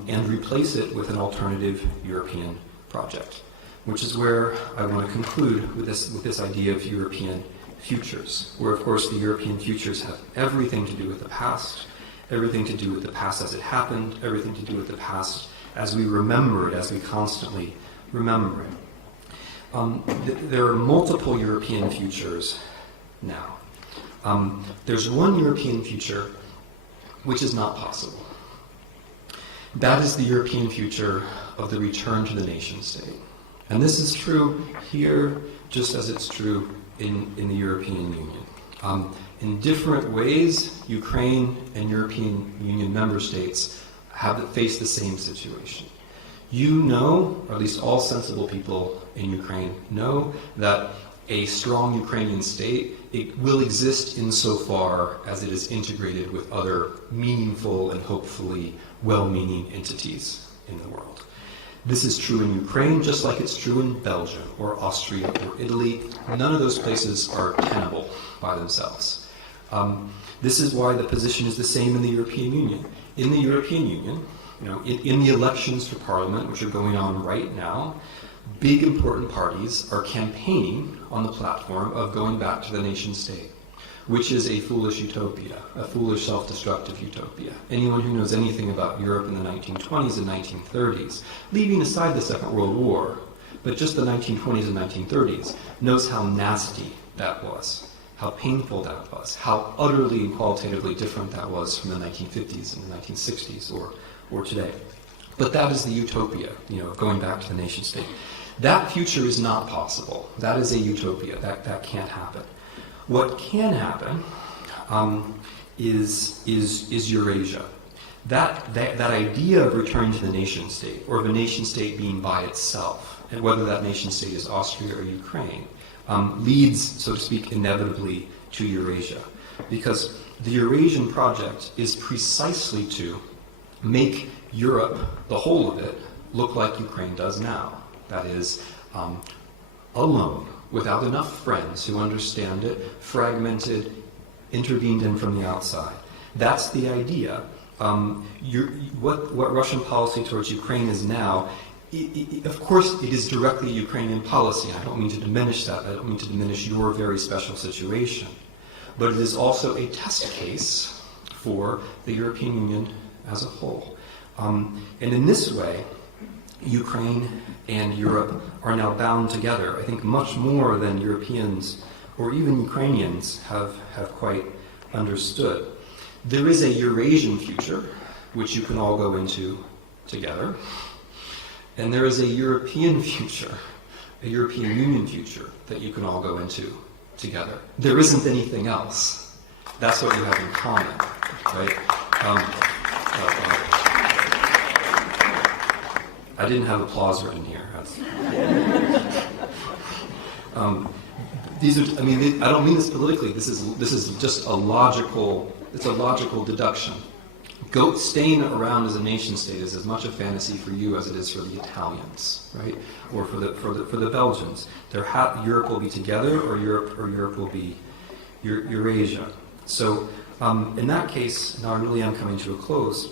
and replace it with an alternative European project, which is where I want to conclude with this idea of European futures, where, of course, the European futures have everything to do with the past, everything to do with the past as it happened, everything to do with the past as we remember it, as we constantly remember it. There are multiple European futures now. There's one European future which is not possible. That is the European future of the return to the nation state. And this is true here just as it's true in the European Union. In different ways, Ukraine and European Union member states have faced the same situation. You know, or at least all sensible people in Ukraine know, that a strong Ukrainian state, it will exist insofar as it is integrated with other meaningful and hopefully well-meaning entities in the world. This is true in Ukraine, just like it's true in Belgium or Austria or Italy. None of those places are tenable by themselves. This is why the position is the same in the European Union. In the European Union, in the elections for Parliament, which are going on right now, big important parties are campaigning on the platform of going back to the nation state, which is a foolish utopia, a foolish self-destructive utopia. Anyone who knows anything about Europe in the 1920s and 1930s, leaving aside the Second World War, but just the 1920s and 1930s, knows how nasty that was, how painful that was, how utterly and qualitatively different that was from the 1950s and the 1960s or today. But that is the utopia, going back to the nation state. That future is not possible. That is a utopia. That can't happen. What can happen is Eurasia. That idea of returning to the nation state, or of a nation state being by itself, and whether that nation state is Austria or Ukraine, leads, so to speak, inevitably to Eurasia. Because the Eurasian project is precisely to make Europe, the whole of it, look like Ukraine does now. That is, alone, without enough friends who understand it, fragmented, intervened in from the outside. That's the idea. What Russian policy towards Ukraine is now, of course it is directly Ukrainian policy. I don't mean to diminish that. I don't mean to diminish your very special situation. But it is also a test case for the European Union as a whole. And in this way, Ukraine and Europe are now bound together, I think much more than Europeans or even Ukrainians have quite understood. There is a Eurasian future, which you can all go into together, and there is a European future, a European Union future, that you can all go into together. There isn't anything else. That's what you have in common, right? I didn't have applause written here. I don't mean this politically. This is just a logical. It's a logical deduction. Staying around as a nation state is as much a fantasy for you as it is for the Italians, right? Or for the Belgians. Europe will be together, or Europe will be Eurasia. So in that case, now I really am coming to a close.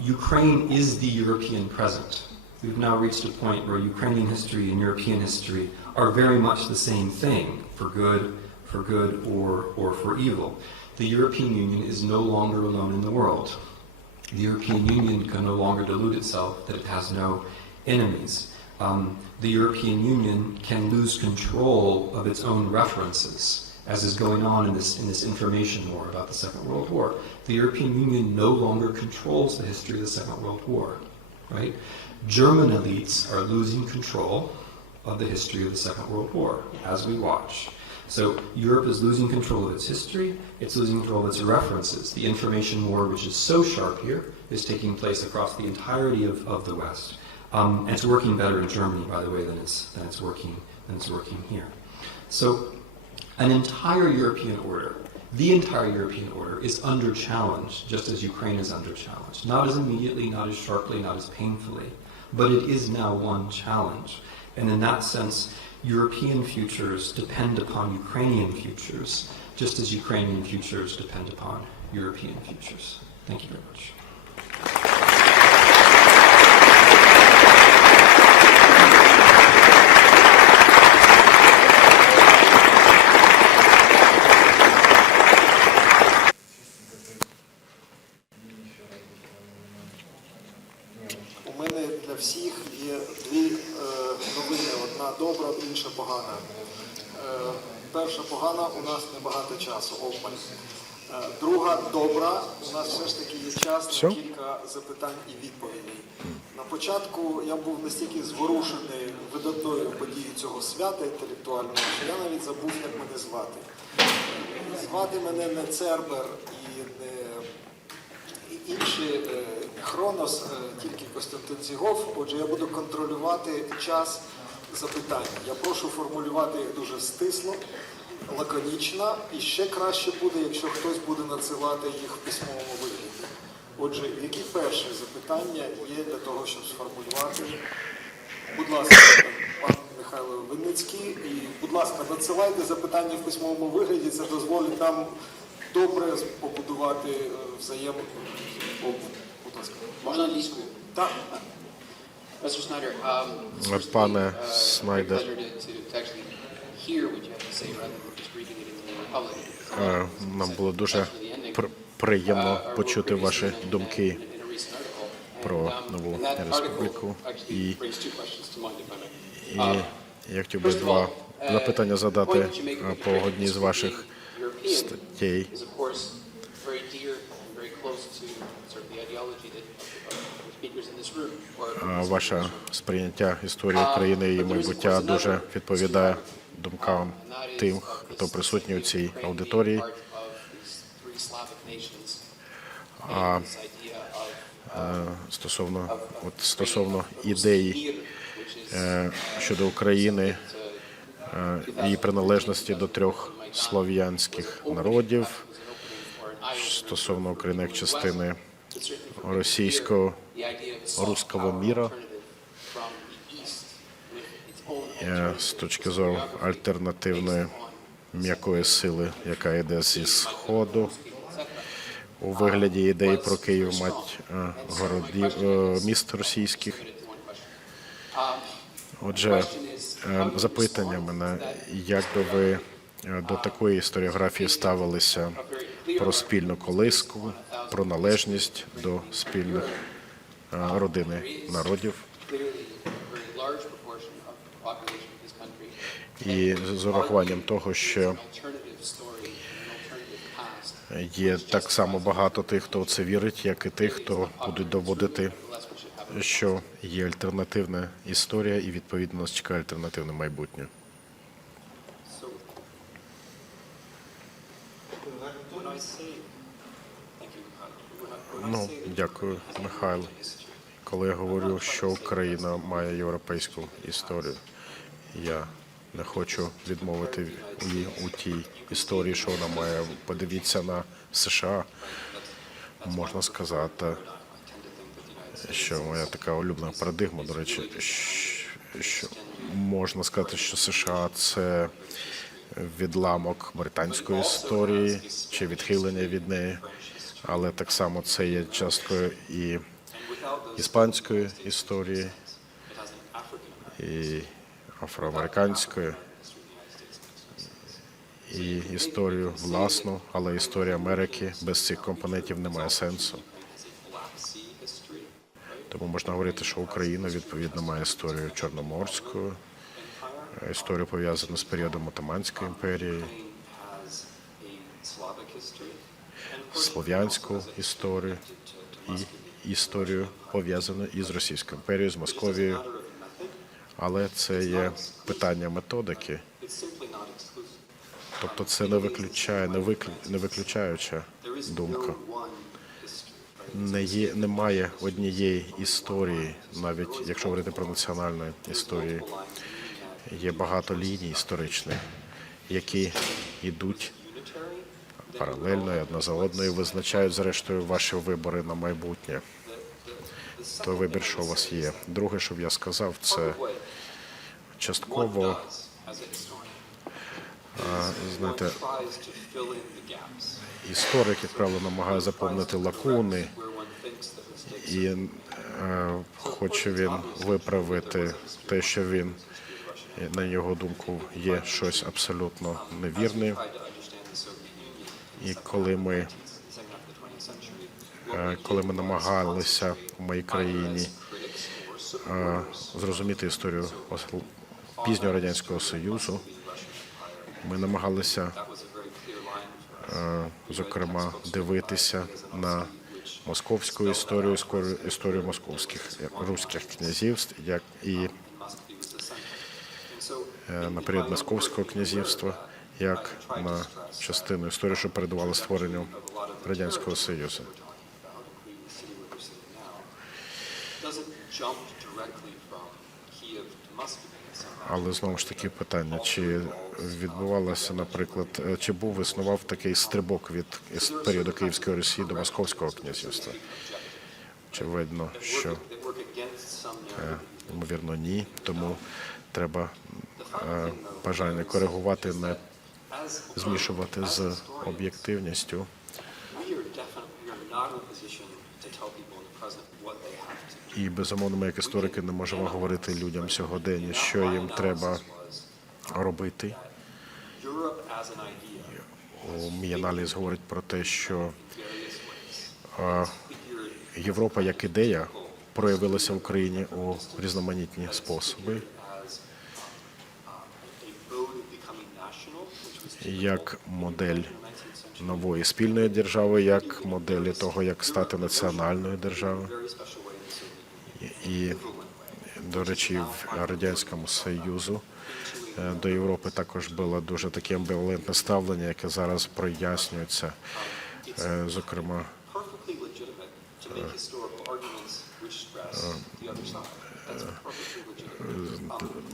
Ukraine is the European present. We've now reached a point where Ukrainian history and European history are very much the same thing, for good or for evil. The European Union is no longer alone in the world. The European Union can no longer delude itself that it has no enemies. The European Union can lose control of its own references, as is going on in this information war about the Second World War. The European Union no longer controls the history of the Second World War, right? German elites are losing control of the history of the Second World War, as we watch. So Europe is losing control of its history, it's losing control of its references. The information war, which is so sharp here, is taking place across the entirety of the West. And it's working better in Germany, by the way, than it's working here. So an entire European order, the entire European order, is under challenge, just as Ukraine is under challenge. Not as immediately, not as sharply, not as painfully, but it is now one challenge. And in that sense, European futures depend upon Ukrainian futures, just as Ukrainian futures depend upon European futures. Thank you very much. У мене для всіх є дві новини. Одна добра, інша погана. Перша погана, у нас небагато часу, обмаль. Друга добра, у нас все ж таки є час на кілька запитань і відповідей. На початку я був настільки зворушений видатною подією цього свята інтелектуального, що я навіть забув, як мене звати. Звати мене не Цербер і не інший Хронос, тільки Костянтин Зігов. Отже, я буду контролювати час запитань. Я прошу формулювати їх дуже стисло, лаконічно, і ще краще буде, якщо хтось буде надсилати їх в письмовому вигляді. Отже, які перші запитання є для того, щоб сформулювати? Будь ласка, пан Михайло Винницький, і, будь ласка, надсилайте запитання в письмовому вигляді, це дозволить нам добре побудувати взаємодію. Будь ласка. Можна англійською? Так. Mr. Snyder, it's Пане a Снайдер, pleasure to actually hear what you have to say rather than just reading it in the Republic. нам було дуже приємно почути ваші думки про нову республіку. І я хотів би два запитання задати по одній з ваших статей. Ваше сприйняття історії України і її майбуття дуже відповідає думкам тим, хто присутній у цій аудиторії. А стосовно ідеї щодо України, її приналежності до трьох слов'янських народів, стосовно України як частини руського міра, з точки зору альтернативної м'якої сили, яка йде зі Сходу, у вигляді ідеї про Київ, мать міст російських. Отже, запитання мене, як би ви до такої історіографії ставилися про спільну колиску, про належність до спільних родини народів. І з урахуванням того, що є так само багато тих, хто в це вірить, як і тих, хто будуть доводити, що є альтернативна історія і, відповідно, нас чекає альтернативне майбутнє. Дякую, Михайло. Коли я говорю, що Україна має європейську історію, я не хочу відмовити у тій історії, що вона має. Подивіться на США. Можна сказати, що моя така улюблена парадигма, до речі, що можна сказати, що США – це відламок британської історії чи відхилення від неї, але так само це є часткою і іспанської історії, і афроамериканської, і історію власну, але історія Америки без цих компонентів не має сенсу. Тому можна говорити, що Україна, відповідно, має історію чорноморську, історію пов'язану з періодом Отоманської імперії, слов'янську історію і історію пов'язану із Російською імперією, з Московією. Але це є питання методики. Тобто це не виключаюча думка. Немає однієї історії, навіть якщо говорити про національну історію. Є багато ліній історичних, які йдуть паралельно і одна за одною, визначають, зрештою, ваші вибори на майбутнє. Той вибір, що у вас є. Друге, що б я сказав, це частково, знаєте, історик, як правило, намагає заповнити лакуни, і хоче він виправити те, що він, на його думку, є щось абсолютно невірне. І коли ми намагалися в моїй країні зрозуміти історію пізнього Радянського Союзу, ми намагалися, зокрема, дивитися на московську історію московських, руських князівств, як і на період Московського князівства, як на частину історії, що передувала створенню Радянського Союзу. Але знову ж таки питання, чи відбувалося, наприклад, чи існував такий стрибок від періоду Київської Росії до Московського князівства? Очевидно, що, ймовірно, ні. Тому треба бажання коригувати змішувати з об'єктивністю. І, безумовно, ми, як історики, не можемо говорити людям сьогодення, що їм треба робити. Мій аналіз говорить про те, що Європа як ідея проявилася в Україні у різноманітні способи, як модель нової спільної держави, як моделі того, як стати національною державою. І, до речі, в Радянському Союзу до Європи також було дуже таке амбівалентне ставлення, яке зараз прояснюється, зокрема,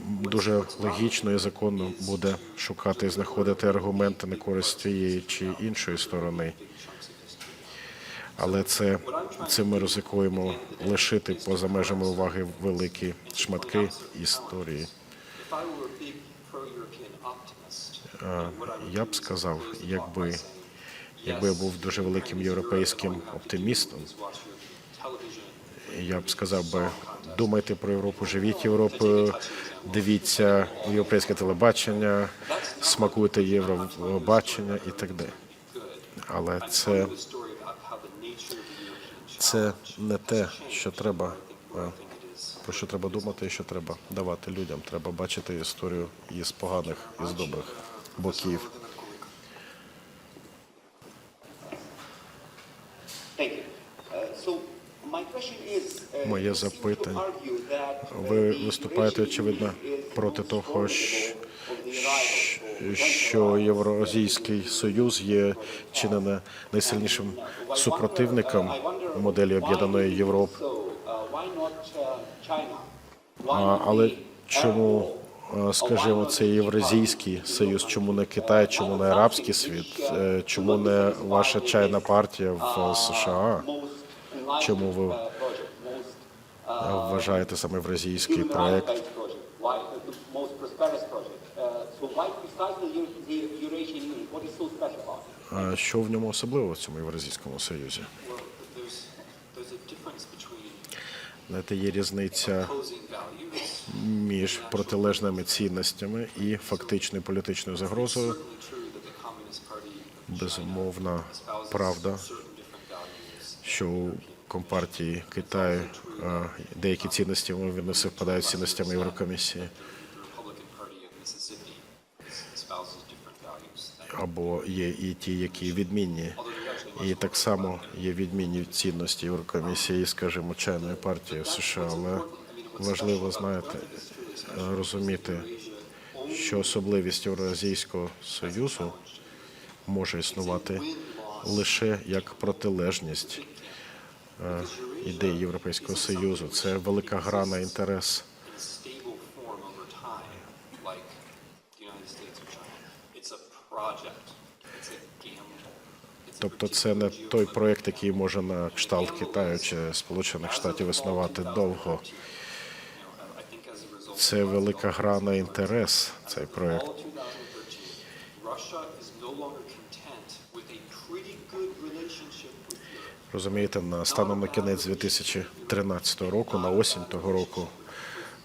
дуже логічно і законно буде шукати і знаходити аргументи на користь тієї чи іншої сторони. Але цим ми ризикуємо лишити поза межами уваги великі шматки історії. Я б сказав, якби я був дуже великим європейським оптимістом, я б сказав би, думайте про Європу, живіть Європою, дивіться європейське телебачення, смакуйте Євробачення і так далі. Але це не те, що треба, про що треба думати і що треба давати людям. Треба бачити історію із поганих, із добрих боків. Моє запитання. Ви виступаєте, очевидно, проти того, що Євразійський Союз є чи не найсильнішим супротивником моделі об'єднаної Європи. Але чому, скажімо, це Євразійський Союз, чому не Китай, чому не арабський світ, чому не ваша чайна партія в США? Чому ви вважаєте саме євразійський проект? Що в ньому особливо в цьому Євразійському Союзі? Знаєте, є різниця між протилежними цінностями і фактичною політичною загрозою. Безумовна правда, що у Компартії Китаю деякі цінності не співпадають з цінностями Єврокомісії. Або є і ті, які відмінні. І так само є відмінні цінності Єврокомісії, скажімо, чайної партії в США. Але важливо, знаєте, розуміти, що особливість Євразійського Союзу може існувати лише як протилежність ідеї Європейського Союзу. Це велика гра на інтерес. Тобто це не той проєкт, який може на кшталт Китаю чи Сполучених Штатів існувати довго. Це велика гра на інтерес, цей проєкт. Розумієте, станом на кінець 2013 року, на осінь того року,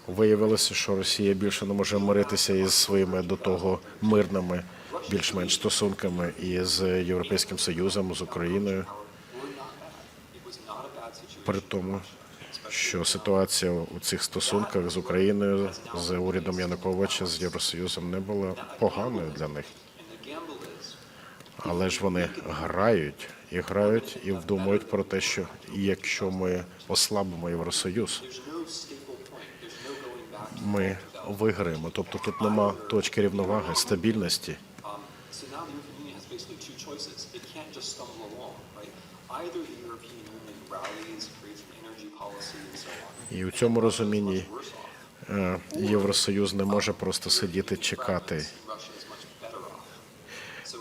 виявилося, що Росія більше не може миритися із своїми до того мирними більш-менш стосунками із Європейським Союзом, з Україною. При тому, що ситуація у цих стосунках з Україною, з урядом Януковича, з Євросоюзом не була поганою для них. Але ж вони грають і вдумують про те, що якщо ми ослабимо Євросоюз, ми виграємо. Тобто тут нема точки рівноваги, стабільності. І у цьому розумінні Євросоюз не може просто сидіти, чекати.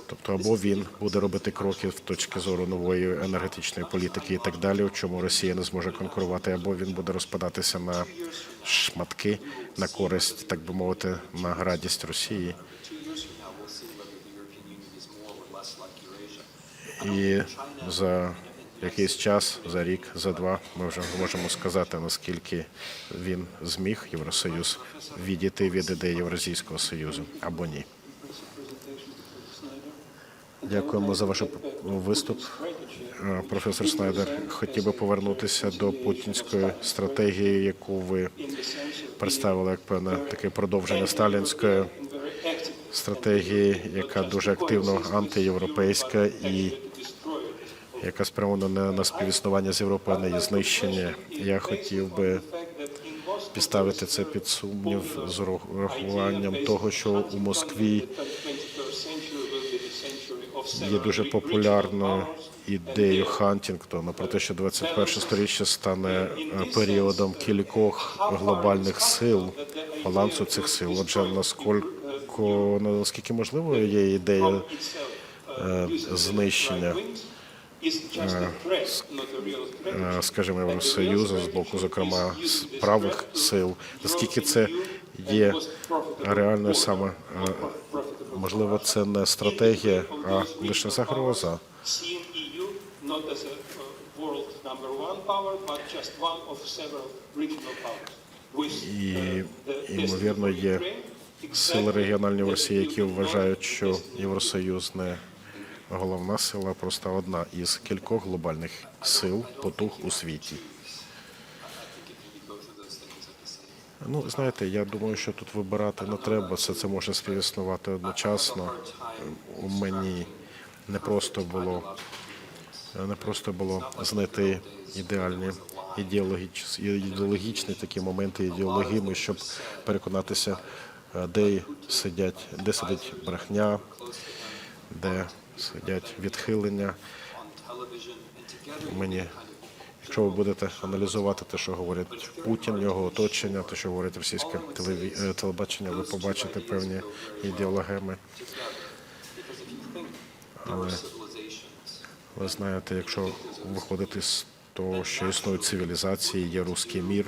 Тобто або він буде робити кроки в точки зору нової енергетичної політики і так далі, у чому Росія не зможе конкурувати, або він буде розпадатися на шматки, на користь, так би мовити, на радість Росії. І за якийсь час, за рік, за два, ми вже можемо сказати, наскільки він зміг, Євросоюз, відійти від ідеї Євразійського Союзу або ні. Дякуємо за ваш виступ, професор Снайдер. Хотів би повернутися до путінської стратегії, яку ви представили як певне таке продовження сталінської стратегії, яка дуже активно антиєвропейська і яка спрямована на співіснування з Європою, на її знищення. Я хотів би підставити це під сумнів з урахуванням того, що у Москві є дуже популярною ідеєю Хантінгтона про те, що 21 сторіччя стане періодом кількох глобальних сил, балансу цих сил. Отже, наскільки можливою є ідея знищення, скажімо, Євросоюзу з боку, зокрема, правих сил, наскільки це є реальною саме, можливо, це не стратегія, а лише загроза. І, ймовірно, є сили регіональні в Росії, які вважають, що Євросоюз не головна сила, а просто одна із кількох глобальних сил, потуг у світі. Ну, знаєте, я думаю, що тут вибирати не треба, все це може співіснувати одночасно. У мені не просто було знайти ідеальні ідеологічні такі моменти ідеології, щоб переконатися, де сидять брехня, де сидять відхилення. Якщо ви будете аналізувати те, що говорить Путін, його оточення, те, що говорить російське телебачення, ви побачите певні ідеологеми. Але ви знаєте, якщо виходити з того, що існують цивілізації, є руський мір,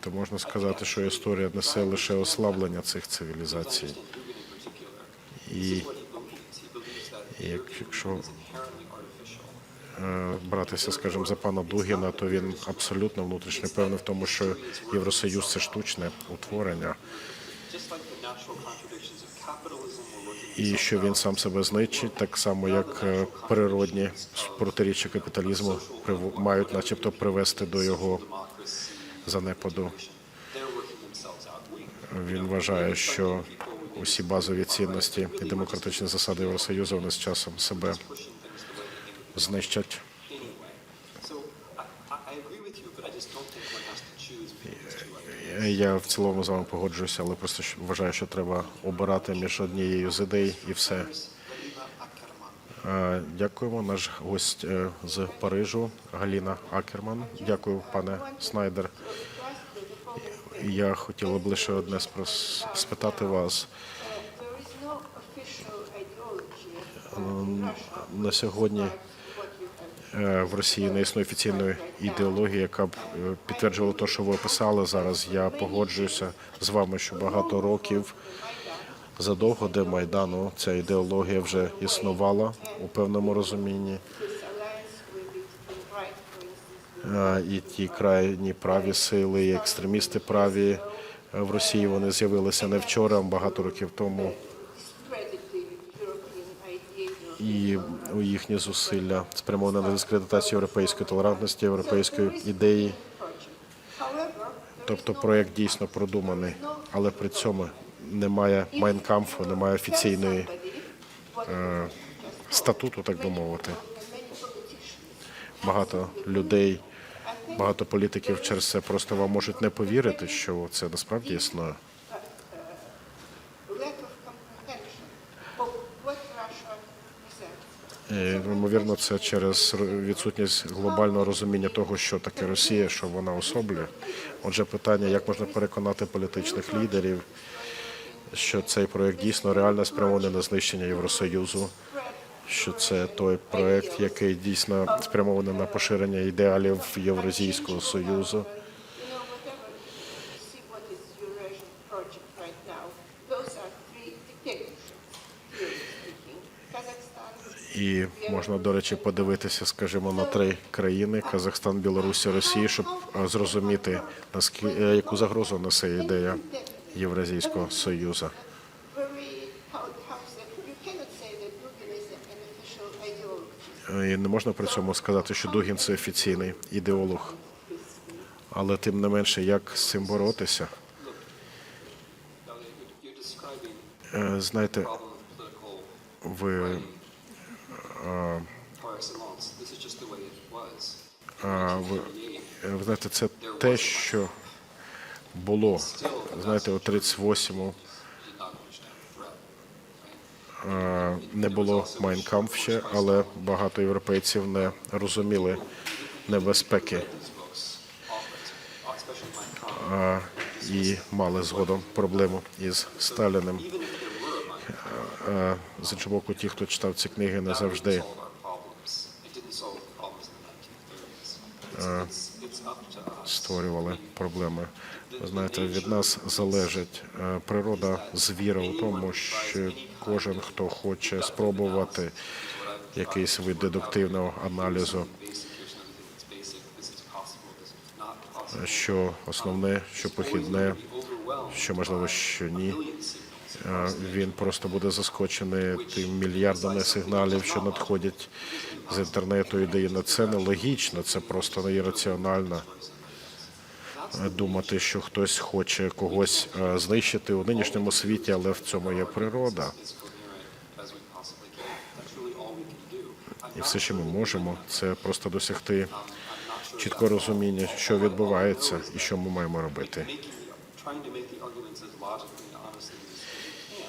то можна сказати, що історія несе лише ослаблення цих цивілізацій. І якщо братися, скажімо, за пана Дугіна, то він абсолютно внутрішньо певний в тому, що Євросоюз – це штучне утворення. І що він сам себе знищить, так само, як природні протиріччя капіталізму мають начебто привести до його занепаду. Він вважає, що усі базові цінності і демократичні засади Євросоюзу вони з часом себе знищать. Я в цілому з вами погоджуюся, але просто вважаю, що треба обирати між однією з ідей і все. Дякуємо. Наш гость з Парижу, Галина Акерман. Дякую, пане Снайдер. Я хотіла б лише одне спитати вас. На сьогодні в Росії не існує офіційної ідеології, яка б підтверджувала те, що ви описали зараз. Я погоджуюся з вами, що багато років задовго до Майдану ця ідеологія вже існувала у певному розумінні. І ті крайні праві сили, і екстремісти праві в Росії, вони з'явилися не вчора, а багато років тому. І у їхні зусилля спрямовані на дискредитацію європейської толерантності, європейської ідеї. Тобто проєкт дійсно продуманий, але при цьому немає майнкамфу, немає офіційної статуту, так би мовити. Багато людей, багато політиків через це просто вам можуть не повірити, що це насправді існує. Ймовірно, це через відсутність глобального розуміння того, що таке Росія, що вона особлює. Отже, питання, як можна переконати політичних лідерів, що цей проєкт дійсно реально спрямований на знищення Євросоюзу, що це той проєкт, який дійсно спрямований на поширення ідеалів Євразійського Союзу. project right now. Those are three dictatorships, really speaking. Kazakhstan, І можна, до речі, подивитися, скажімо, на 3 країни – Казахстан, Білорусь, Росія, щоб зрозуміти, яку загрозу несе ідея Євразійського Союзу. very, how say, you cannot say that Dugin is an official ideology. І не можна при цьому сказати, що Дугін – це офіційний ідеолог. Але тим не менше, як з цим боротися? You're describing Знаєте, the problem of political ви, par excellence. This is just the way it was. ви знаєте, це те, що було, знаєте, у 38-му Did not understand the threat. не було Mein Kampf ще, але багато європейців не розуміли небезпеки These books often, especially Mein Kampf, і мали згодом проблему із Сталіним. even if there were a Mein Kampf, З іншого боку, ті, хто читав ці книги, не that завжди didn't solve our problems. It didn't solve the problems in the 1930s. It's up to us. створювали проблеми. Ви знаєте, від нас залежить природа звіра у тому, що кожен, хто хоче спробувати якийсь вид дедуктивного аналізу, Basic, here's another thing that's basic. This is possible. This is not possible. що основне, що похідне, Be overwhelmed що можливо, що ні, million signals. він просто буде заскочений тим мільярдами сигналів, що надходять з інтернету і де це нелогічно, це просто не ірраціонально думати, що хтось хоче когось знищити у нинішньому світі, але в цьому є природа. As coherent as we possibly can. That's really all we can do. І все, що ми можемо, це просто досягти чіткого розуміння, що відбувається і що ми маємо робити. Trying to make the arguments as logically and honestly as we can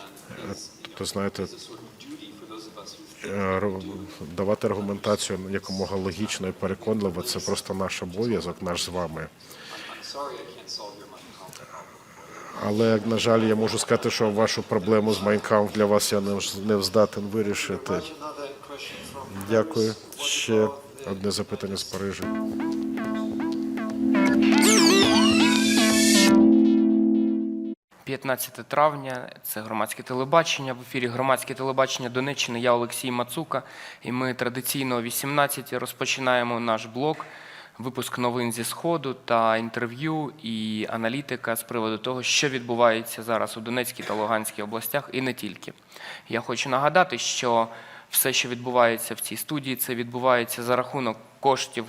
is, То знаєте, is a sort of duty for those of us who давати аргументацію якомога логічно і переконливо – це просто наш обов'язок, наш з вами. I'm sorry I can't solve your Mein Kampf. Але, на жаль, я можу сказати, що вашу проблему з Mein Kampf для вас я не здатен вирішити. Another question from Дякую. Paris. Ще одне запитання з Парижа. – 15 травня, це громадське телебачення. В ефірі громадське телебачення Донеччини. Я Олексій Мацука. І ми традиційно о 18-й розпочинаємо наш блок, випуск новин зі Сходу та інтерв'ю і аналітика з приводу того, що відбувається зараз у Донецькій та Луганській областях і не тільки. Я хочу нагадати, що все, що відбувається в цій студії, це відбувається за рахунок коштів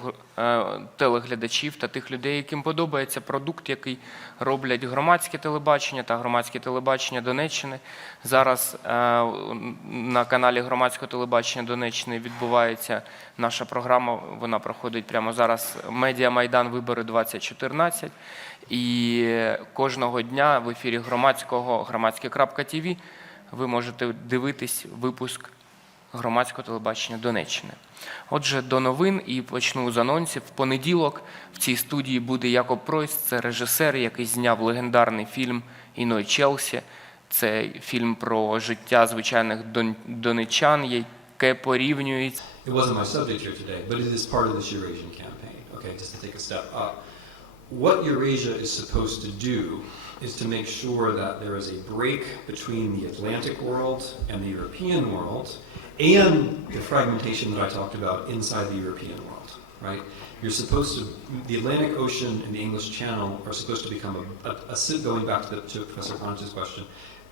телеглядачів та тих людей, яким подобається продукт, який роблять громадське телебачення та громадське телебачення Донеччини. Зараз на каналі громадського телебачення Донеччини відбувається наша програма, вона проходить прямо зараз, «Медіа Майдан. Вибори 2014». І кожного дня в ефірі громадського громадське.тв ви можете дивитись випуск громадського телебачення Донеччини. Отже, до новин і почну з анонсів. В понеділок в цій студії буде Якоб Пройс, це режисер, який зняв легендарний фільм «Іной Челсі». Це фільм про життя звичайних донеччан, яке порівнюється. It wasn't my subject here today, but it is part of this Eurasian campaign. Okay, just to take a step up. What Eurasia is supposed to do is to make sure that there is a break between the Atlantic world and the European world, and the fragmentation that I talked about inside the European world, right? You're supposed to, the Atlantic Ocean and the English Channel are supposed to become going back to Professor Ponch's question,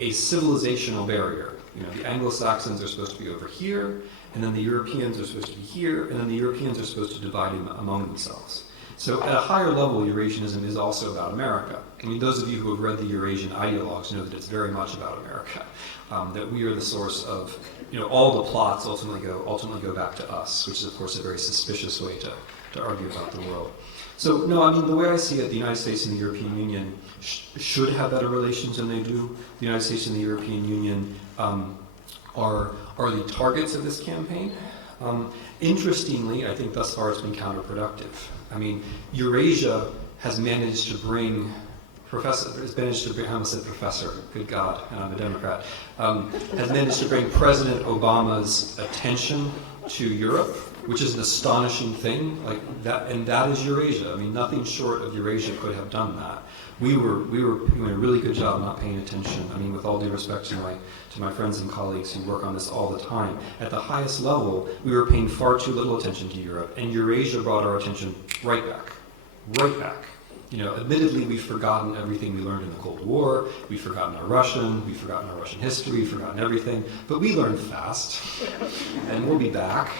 a civilizational barrier. You know, the Anglo-Saxons are supposed to be over here, and then the Europeans are supposed to be here, and then the Europeans are supposed to divide among themselves. So at a higher level, Eurasianism is also about America. I mean, those of you who have read the Eurasian ideologues know that it's very much about America, that we are the source of, you know, all the plots ultimately go back to us, which is of course a very suspicious way to argue about the world. So no, I mean, the way I see it, the United States and the European Union should have better relations than they do. The United States and the European Union are the targets of this campaign. Interestingly, I think thus far it's been counterproductive. I mean, Eurasia has managed to bring I almost said professor, good God, and I'm a Democrat, has managed to bring President Obama's attention to Europe, which is an astonishing thing, like that, and that is Eurasia. I mean, nothing short of Eurasia could have done that. we were doing a really good job not paying attention. I mean, with all due respect to my friends and colleagues who work on this all the time, at the highest level, we were paying far too little attention to Europe, and Eurasia brought our attention right back. Right back. You know, admittedly, we've forgotten everything we learned in the Cold War, we've forgotten our Russian history, we've forgotten everything, but we learned fast, and we'll be back.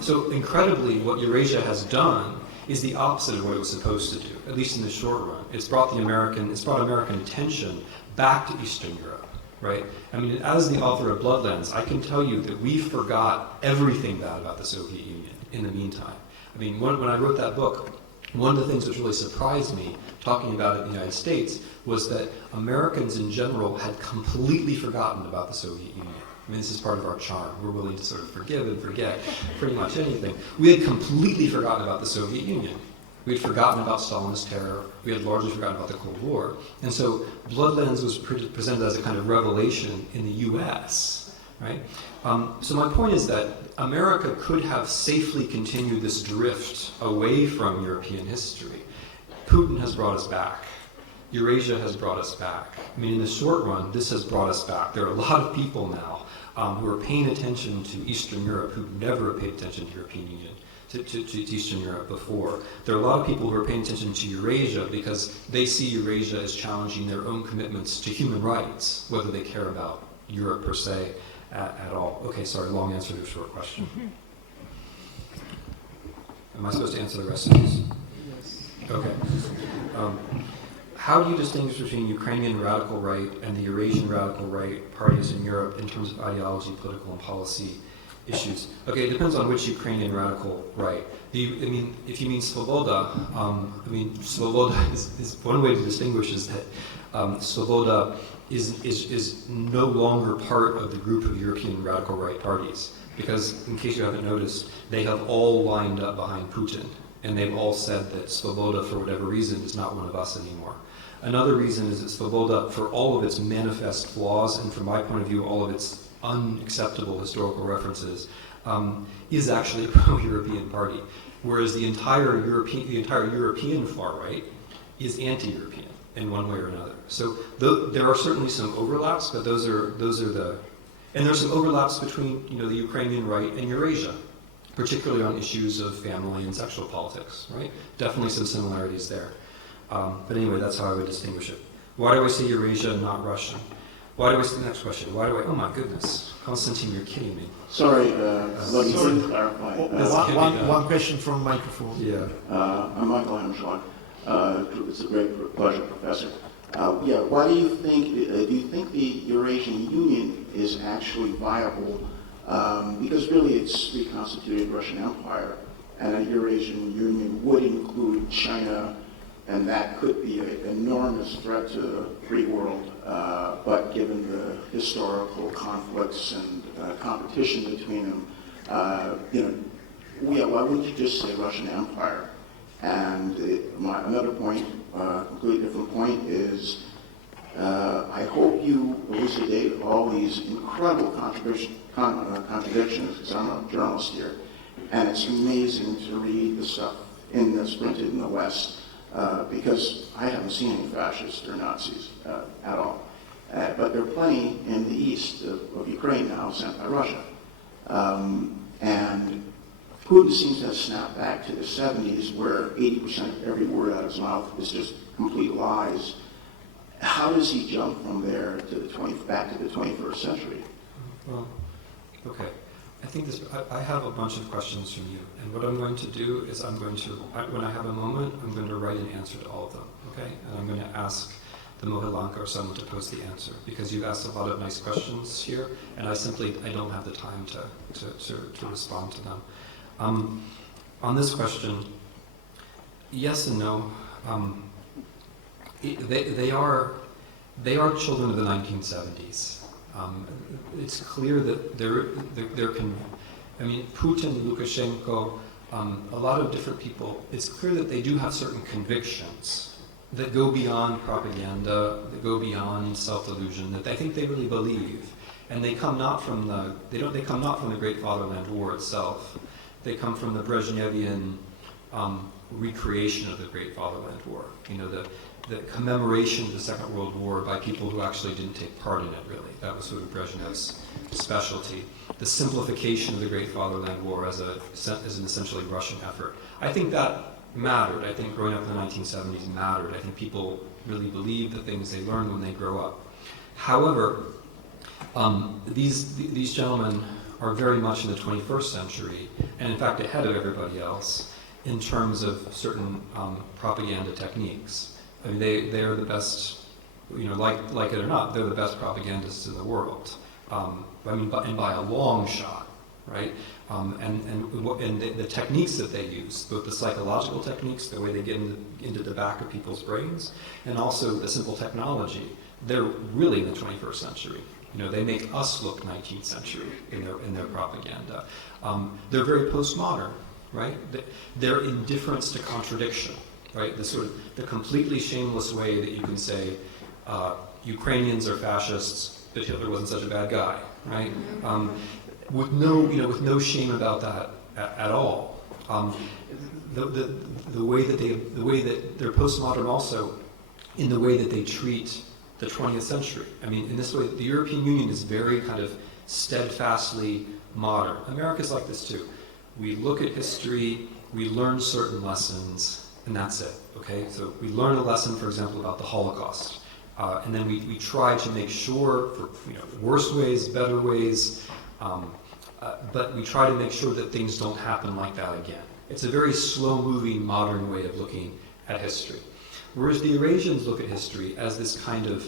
So incredibly, what Eurasia has done is the opposite of what it was supposed to do, at least in the short run. It's brought American attention back to Eastern Europe, right? I mean, as the author of Bloodlands, I can tell you that we forgot everything bad about the Soviet Union in the meantime. I mean, when I wrote that book, one of the things that really surprised me, talking about it in the United States, was that Americans in general had completely forgotten about the Soviet Union. I mean, this is part of our charm. We're willing to sort of forgive and forget pretty much anything. We had completely forgotten about the Soviet Union. We had forgotten about Stalin's terror. We had largely forgotten about the Cold War. And so Bloodlands was presented as a kind of revelation in the US, right? So my point is that America could have safely continued this drift away from European history. Putin has brought us back. Eurasia has brought us back. I mean, in the short run, this has brought us back. There are a lot of people now who are paying attention to Eastern Europe who never paid attention to European Union, to Eastern Europe before. There are a lot of people who are paying attention to Eurasia because they see Eurasia as challenging their own commitments to human rights, whether they care about Europe per se at all. Okay, sorry, long answer to a short question. Am I supposed to answer the rest of these? Yes. Okay. How do you distinguish between Ukrainian radical right and the Eurasian radical right parties in Europe in terms of ideology, political, and policy issues? Okay, it depends on which Ukrainian radical right. If you mean Svoboda, Svoboda is one way to distinguish is that Svoboda is no longer part of the group of European radical right parties. Because, in case you haven't noticed, they have all lined up behind Putin. And they've all said that Svoboda, for whatever reason, is not one of us anymore. Another reason is that Svoboda, for all of its manifest flaws, and from my point of view, all of its unacceptable historical references, is actually a pro-European party. Whereas the entire European far right is anti-European in one way or another. So there are certainly some overlaps, but those are and there's some overlaps between the Ukrainian right and Eurasia, particularly on issues of family and sexual politics, right? Definitely some similarities there. But anyway, that's how I would distinguish it. Why do I say Eurasia and not Russian? Next question. Oh my goodness. Konstantin, you're kidding me. Sorry, let me clarify. One question from microphone. Yeah. I'm Michael Hemschlag. It's a great pleasure, Professor. Why do you think the Eurasian Union is actually viable? Because really it's reconstituted Russian Empire, and a Eurasian Union would include China, and that could be an enormous threat to the free world. But given the historical conflicts and competition between them, why wouldn't you just say Russian Empire? And another point, completely different point, is I hope you elucidate all these incredible contradictions, because I'm a journalist here, and it's amazing to read the stuff that's printed in the West, because I haven't seen any fascists or Nazis at all. But there are plenty in the east of Ukraine now sent by Russia. And Putin seems to have snapped back to the 70s, where 80% of every word out of his mouth is just complete lies. How does he jump from there to back to the 21st century? Well, okay. I think I have a bunch of questions from you, and what I'm going to do is when I have a moment, I'm going to write an answer to all of them, okay? And I'm going to ask the Mohilanka or someone to post the answer, because you've asked a lot of nice questions here, and I don't have the time to respond to them. On this question, yes and no. They are children of the 1970s. It's clear that Putin, Lukashenko, a lot of different people, it's clear that they do have certain convictions that go beyond propaganda, that go beyond self-delusion, that I think they really believe. And they come not from the Great Fatherland War itself. They come from the Brezhnevian recreation of the Great Fatherland War. the commemoration of the Second World War by people who actually didn't take part in it, really. That was sort of Brezhnev's specialty. The simplification of the Great Fatherland War as an essentially Russian effort. I think that mattered. I think growing up in the 1970s mattered. I think people really believe the things they learn when they grow up. However, these gentlemen are very much in the 21st century, and in fact ahead of everybody else in terms of certain propaganda techniques. I mean, they are the best, you know, like it or not, they're the best propagandists in the world. I mean, and by a long shot, right? And the techniques that they use, both the psychological techniques, the way they get into the back of people's brains, and also the simple technology, they're really in the 21st century. You know, they make us look 19th century in their propaganda. They're very postmodern, right? Their indifference to contradiction, right? The completely shameless way that you can say Ukrainians are fascists, but Hitler wasn't such a bad guy, right? With no shame about that at all. The way that they're postmodern also in the way that they treat the 20th century. I mean, in this way, the European Union is very kind of steadfastly modern. America's like this too. We look at history, we learn certain lessons, and that's it, okay? So we learn a lesson, for example, about the Holocaust. And then we try to make sure, for worse ways, better ways, but we try to make sure that things don't happen like that again. It's a very slow-moving, modern way of looking at history. Whereas the Eurasians look at history as this kind of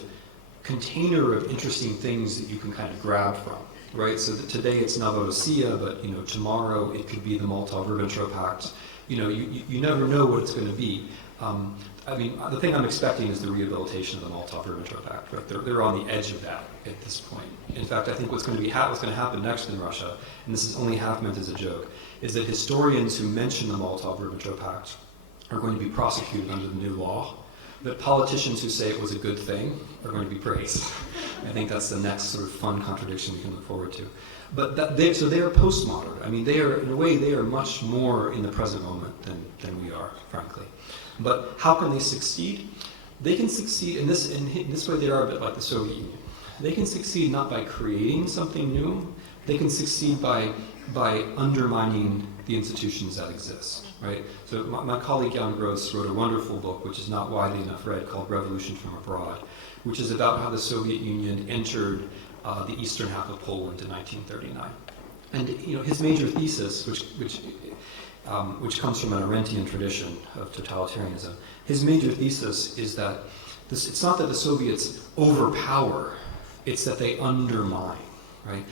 container of interesting things that you can kind of grab from, right? So that today it's Novorossiya, but tomorrow it could be the Molotov-Ribbentrop Pact. You never know what it's going to be. I mean, the thing I'm expecting is the rehabilitation of the Molotov-Ribbentrop Pact. Right? They're on the edge of that at this point. In fact, I think what's going to happen next in Russia, and this is only half meant as a joke, is that historians who mention the Molotov-Ribbentrop Pact are going to be prosecuted under the new law, but politicians who say it was a good thing are going to be praised. I think that's the next sort of fun contradiction we can look forward to. But so they are postmodern. I mean, in a way, they are much more in the present moment than we are, frankly. But how can they succeed? They can succeed in this way. They are a bit like the Soviet Union. They can succeed not by creating something new. They can succeed by undermining the institutions that exist, right? So my colleague Jan Gross wrote a wonderful book, which is not widely enough read, called Revolution from Abroad, which is about how the Soviet Union entered the eastern half of Poland in 1939. And his major thesis, which comes from an Arendtian tradition of totalitarianism, his major thesis is that it's not that the Soviets overpower, it's that they undermine. Right?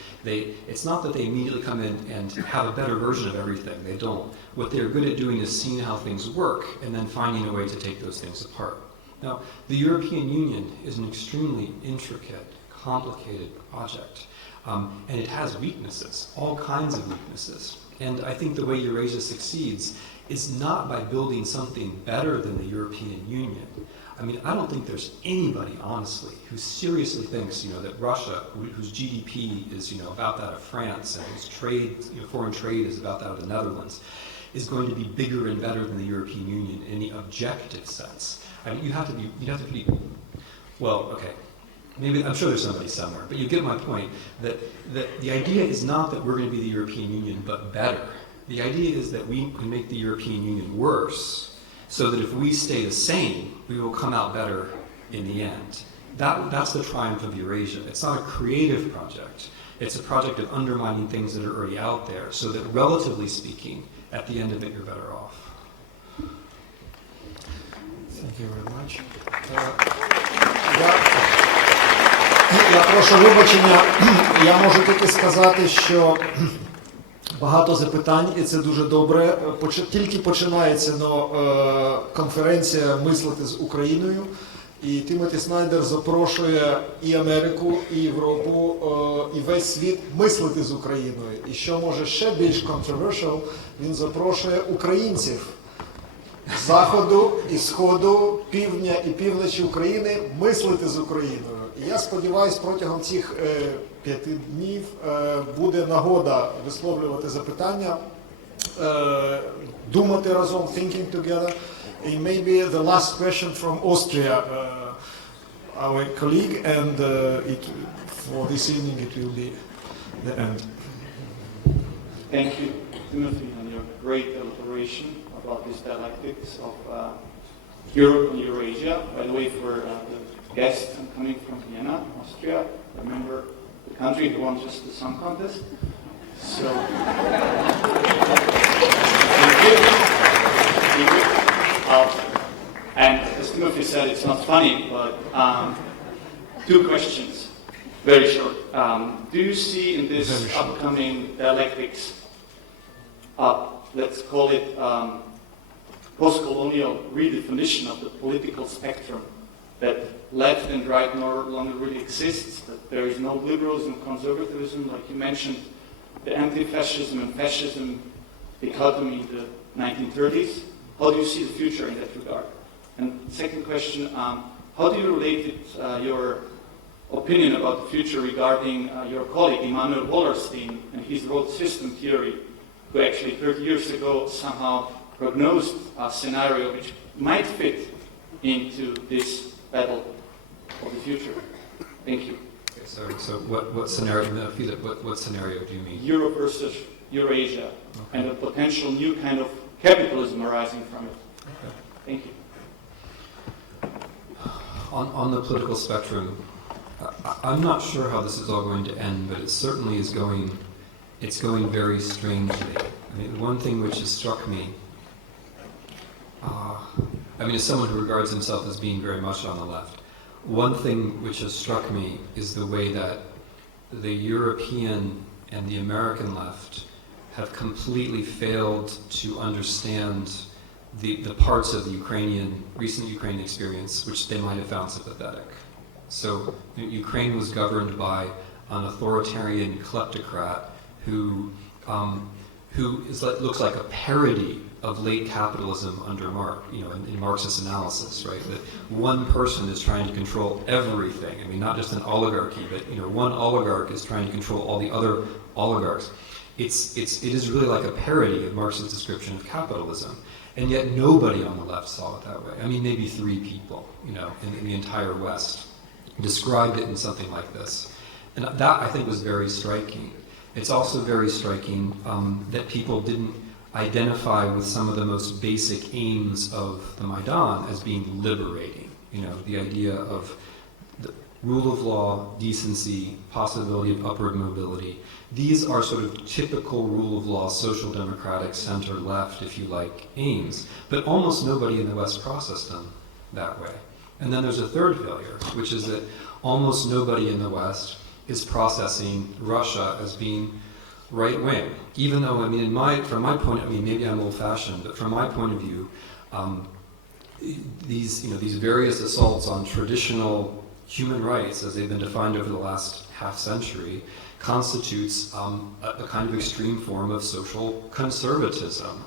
It's not that they immediately come in and have a better version of everything. They don't. What they're good at doing is seeing how things work and then finding a way to take those things apart. Now, the European Union is an extremely intricate, complicated project, and it has weaknesses, all kinds of weaknesses. And I think the way Eurasia succeeds is not by building something better than the European Union. I mean, I don't think there's anybody, honestly, who seriously thinks, that Russia, whose GDP is, about that of France, and whose trade, foreign trade is about that of the Netherlands, is going to be bigger and better than the European Union in the objective sense. I mean, you have to be, well, okay, maybe, I'm sure there's somebody somewhere, but you get my point, that the idea is not that we're going to be the European Union, but better. The idea is that we can make the European Union worse, so that if we stay the same, we will come out better in the end. That's the triumph of Eurasia. It's not a creative project. It's a project of undermining things that are already out there, so that relatively speaking, at the end of it, you're better off. Thank you very much. Я прошу вибачення. Я можу тільки сказати, що багато запитань, і це дуже добре. Тільки починається конференція «Мислити з Україною», і Тімоті Снайдер запрошує і Америку, і Європу, і весь світ мислити з Україною. І що може ще більш controversial, він запрошує українців з Заходу і Сходу, півдня і півночі України мислити з Україною. І я сподіваюся, протягом цих 5 днів буде нагода висловлювати запитання думати разом, thinking together. And maybe the last question from Austria, our colleague, and for this evening it will be the end. Thank you, Timothy, on your great elaboration about these dialectics of Europe and Eurasia. By the way, for the guests, I'm coming from Vienna, Austria. Remember the country who won just the song contest? So, thank you. And as Timothy said, it's not funny, but 2 questions, very short. Do you see in this upcoming dialectics, let's call it post-colonial redefinition of the political spectrum, that left and right no longer really exists, that there is no liberalism, conservatism, like you mentioned, the anti-fascism and fascism dichotomy in the 1930s? How do you see the future in that regard? And second question, how do you relate your opinion about the future regarding your colleague Immanuel Wallerstein and his road system theory, who actually 30 years ago somehow prognosed a scenario which might fit into this battle of the future? Thank you. Okay, so what scenario? What scenario do you mean? Europe versus Eurasia, and a potential new kind of capitalism arising from it. Okay. Thank you. On the political spectrum, I'm not sure how this is all going to end, but it certainly is going. It's going very strangely. I mean, one thing which has struck me. As someone who regards himself as being very much on the left, one thing which has struck me is the way that the European and the American left have completely failed to understand the parts of the recent Ukrainian experience which they might have found sympathetic. So Ukraine was governed by an authoritarian kleptocrat who looks like a parody of late capitalism under in Marxist analysis, right? That one person is trying to control everything. I mean, not just an oligarchy, but one oligarch is trying to control all the other oligarchs. It is really like a parody of Marx's description of capitalism, and yet nobody on the left saw it that way. I mean, maybe 3 people, in the entire West described it in something like this, and that I think was very striking. It's also very striking that people didn't identify with some of the most basic aims of the Maidan as being liberating. The idea of the rule of law, decency, possibility of upward mobility. These are sort of typical rule of law, social democratic, center, left, if you like, aims. But almost nobody in the West processed them that way. And then there's a third failure, which is that almost nobody in the West is processing Russia as being right-wing. Even though, from my point, maybe I'm old-fashioned, but from my point of view, these various assaults on traditional human rights, as they've been defined over the last half-century, constitutes a kind of extreme form of social conservatism.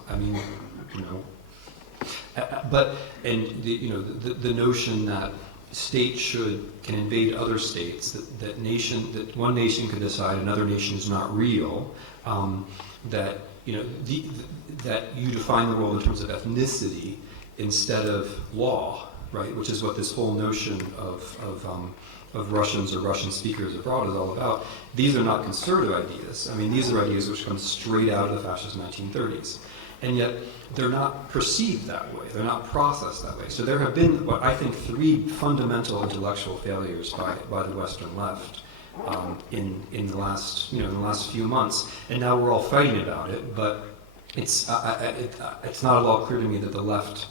The notion that states can invade other states, that one nation can decide another nation is not real, that you define the world in terms of ethnicity instead of law, right? Which is what this whole notion of Russians or Russian speakers abroad is all about. These are not conservative ideas. These are ideas which come straight out of the fascist 1930s. And yet, they're not perceived that way. They're not processed that way. So there have been, what I think, 3 fundamental intellectual failures by the Western left in the last few months. And now we're all fighting about it, but it's not at all clear to me that the left.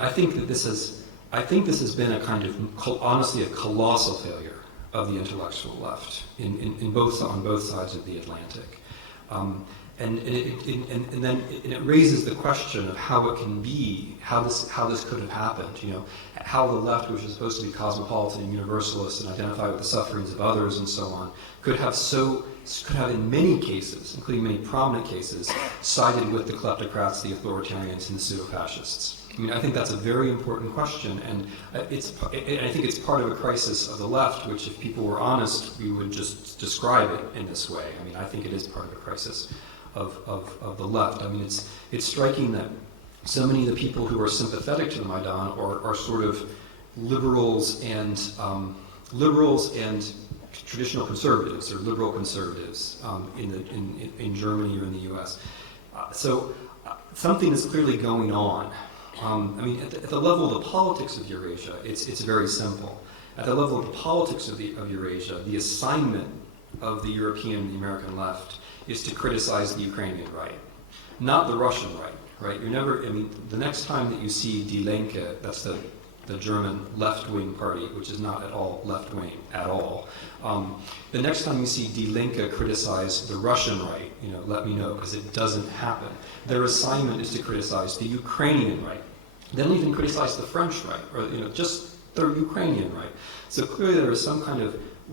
I think this has been a kind of, honestly, a colossal failure of the intellectual left on both sides of the Atlantic. And it raises the question of how it can be, how this could have happened. How the left, which is supposed to be cosmopolitan and universalist and identify with the sufferings of others and so on, could have in many cases, including many prominent cases, sided with the kleptocrats, the authoritarians, and the pseudo-fascists. I think that's a very important question, and I think it's part of a crisis of the left, which if people were honest, we would just describe it in this way. I think it is part of a crisis of the left. I mean, it's striking that so many of the people who are sympathetic to the Maidan are sort of liberals and traditional conservatives, or liberal conservatives in Germany or in the U.S. So something is clearly going on. I mean, at the level of the politics of Eurasia, it's very simple. At the level of the politics of Eurasia, the assignment of the European and the American left is to criticize the Ukrainian right, not the Russian right. Right? You're never. I mean, the next time that you see Die Linke, that's the German left-wing party, which is not at all left-wing at all. The next time you see Die Linke criticize the Russian right, let me know, because it doesn't happen. Their assignment is to criticize the Ukrainian right. They don't even criticize the French right, or just the Ukrainian right. So clearly there is some kind of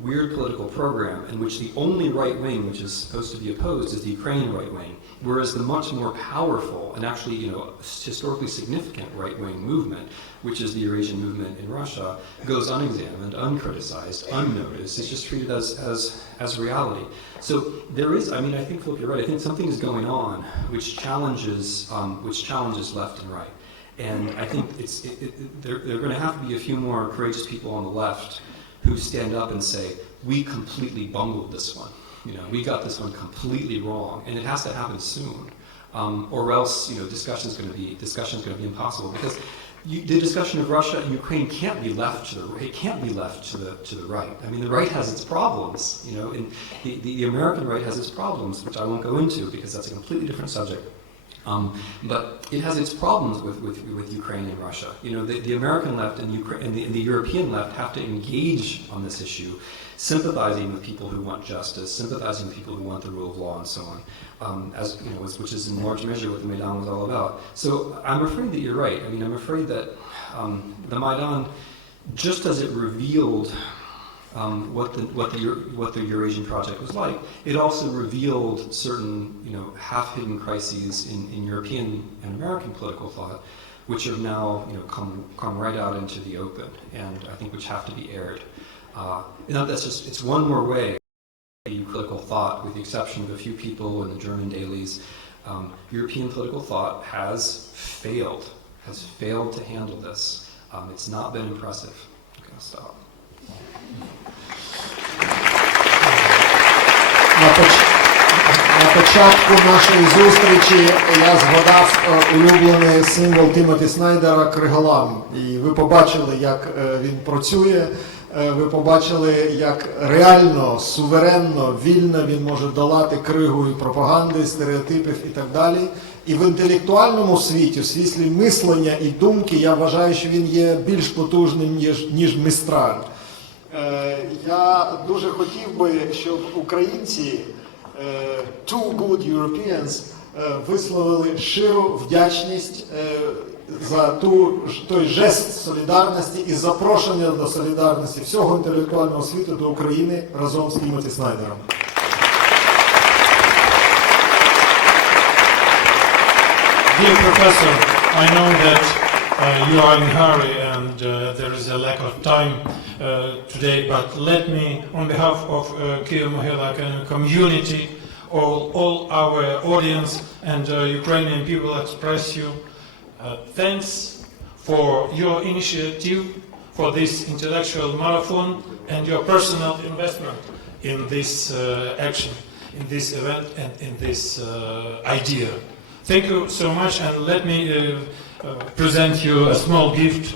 weird political program in which the only right wing which is supposed to be opposed is the Ukrainian right wing, whereas the much more powerful and actually, historically significant right wing movement, which is the Eurasian movement in Russia, goes unexamined, uncriticized, unnoticed. It's just treated as reality. So there is, I mean, I think, Philip, you're right. I think something is going on which challenges left and right. And I think there are going to have to be a few more courageous people on the left who stand up and say, we completely bungled this one. We got this one completely wrong, and it has to happen soon, or else discussion's going to be impossible, because the discussion of Russia and Ukraine can't be left to the right. I mean, the right has its problems, and the American right has its problems, which I won't go into because that's a completely different subject. But it has its problems with Ukraine and Russia. The American left and the European left have to engage on this issue, sympathizing with people who want justice, sympathizing with people who want the rule of law, and so on, which is in large measure what the Maidan was all about. So I'm afraid that you're right. I mean, I'm afraid that the Maidan, just as it revealed what the Eurasian project was like, it also revealed certain half-hidden crises in European and American political thought, which have now come right out into the open, and I think which have to be aired. That's just, it's one more way. Political thought, with the exception of a few people in the German dailies, European political thought has failed to handle this. It's not been impressive. I'm going to stop. На початку нашої зустрічі я згадав улюблений символ Тімоті Снайдера «Криголам». І ви побачили, як він працює, ви побачили, як реально, суверенно, вільно він може долати кригу і пропаганди, стереотипів і так далі. І в інтелектуальному світі, в світлі мислення і думки, я вважаю, що він є більш потужним, ніж Містраль. Я дуже хотів би, щоб українці, two good Europeans, висловили щиру вдячність за той жест солідарності і запрошення до солідарності всього інтелектуального світу до України разом з Тімоті Снайдером. Dear Professor, I know that you are in a hurry and there is a lack of time today, but let me, on behalf of Kyiv-Mohyla community, all our audience and Ukrainian people express you thanks for your initiative, for this intellectual marathon and your personal investment in this action, in this event and in this idea. Thank you so much, and let me present you a small gift.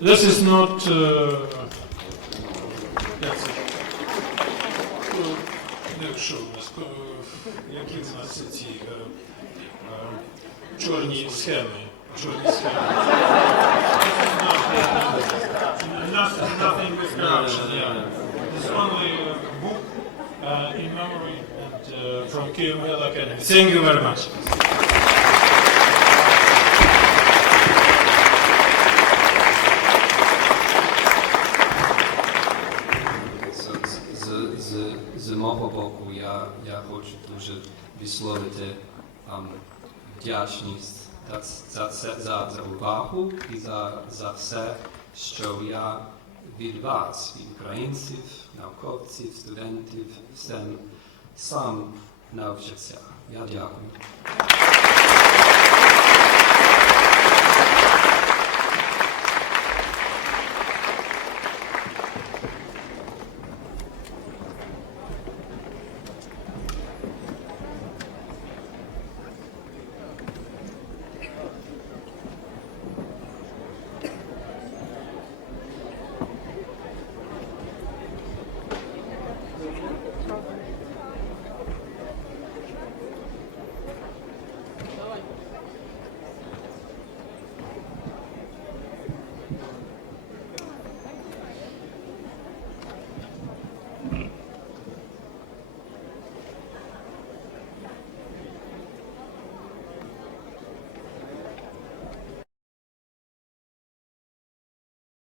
This is not які в нас ці чорні схеми. Nothing with corruption, yeah. It's only a book in memory and from Kyiv-Mohyla Academy. Thank you very much. З мого боку я хочу дуже висловити вдячність за увагу і за все, що я від вас, від українців, науковців, студентів, сам навчаться. Я дякую.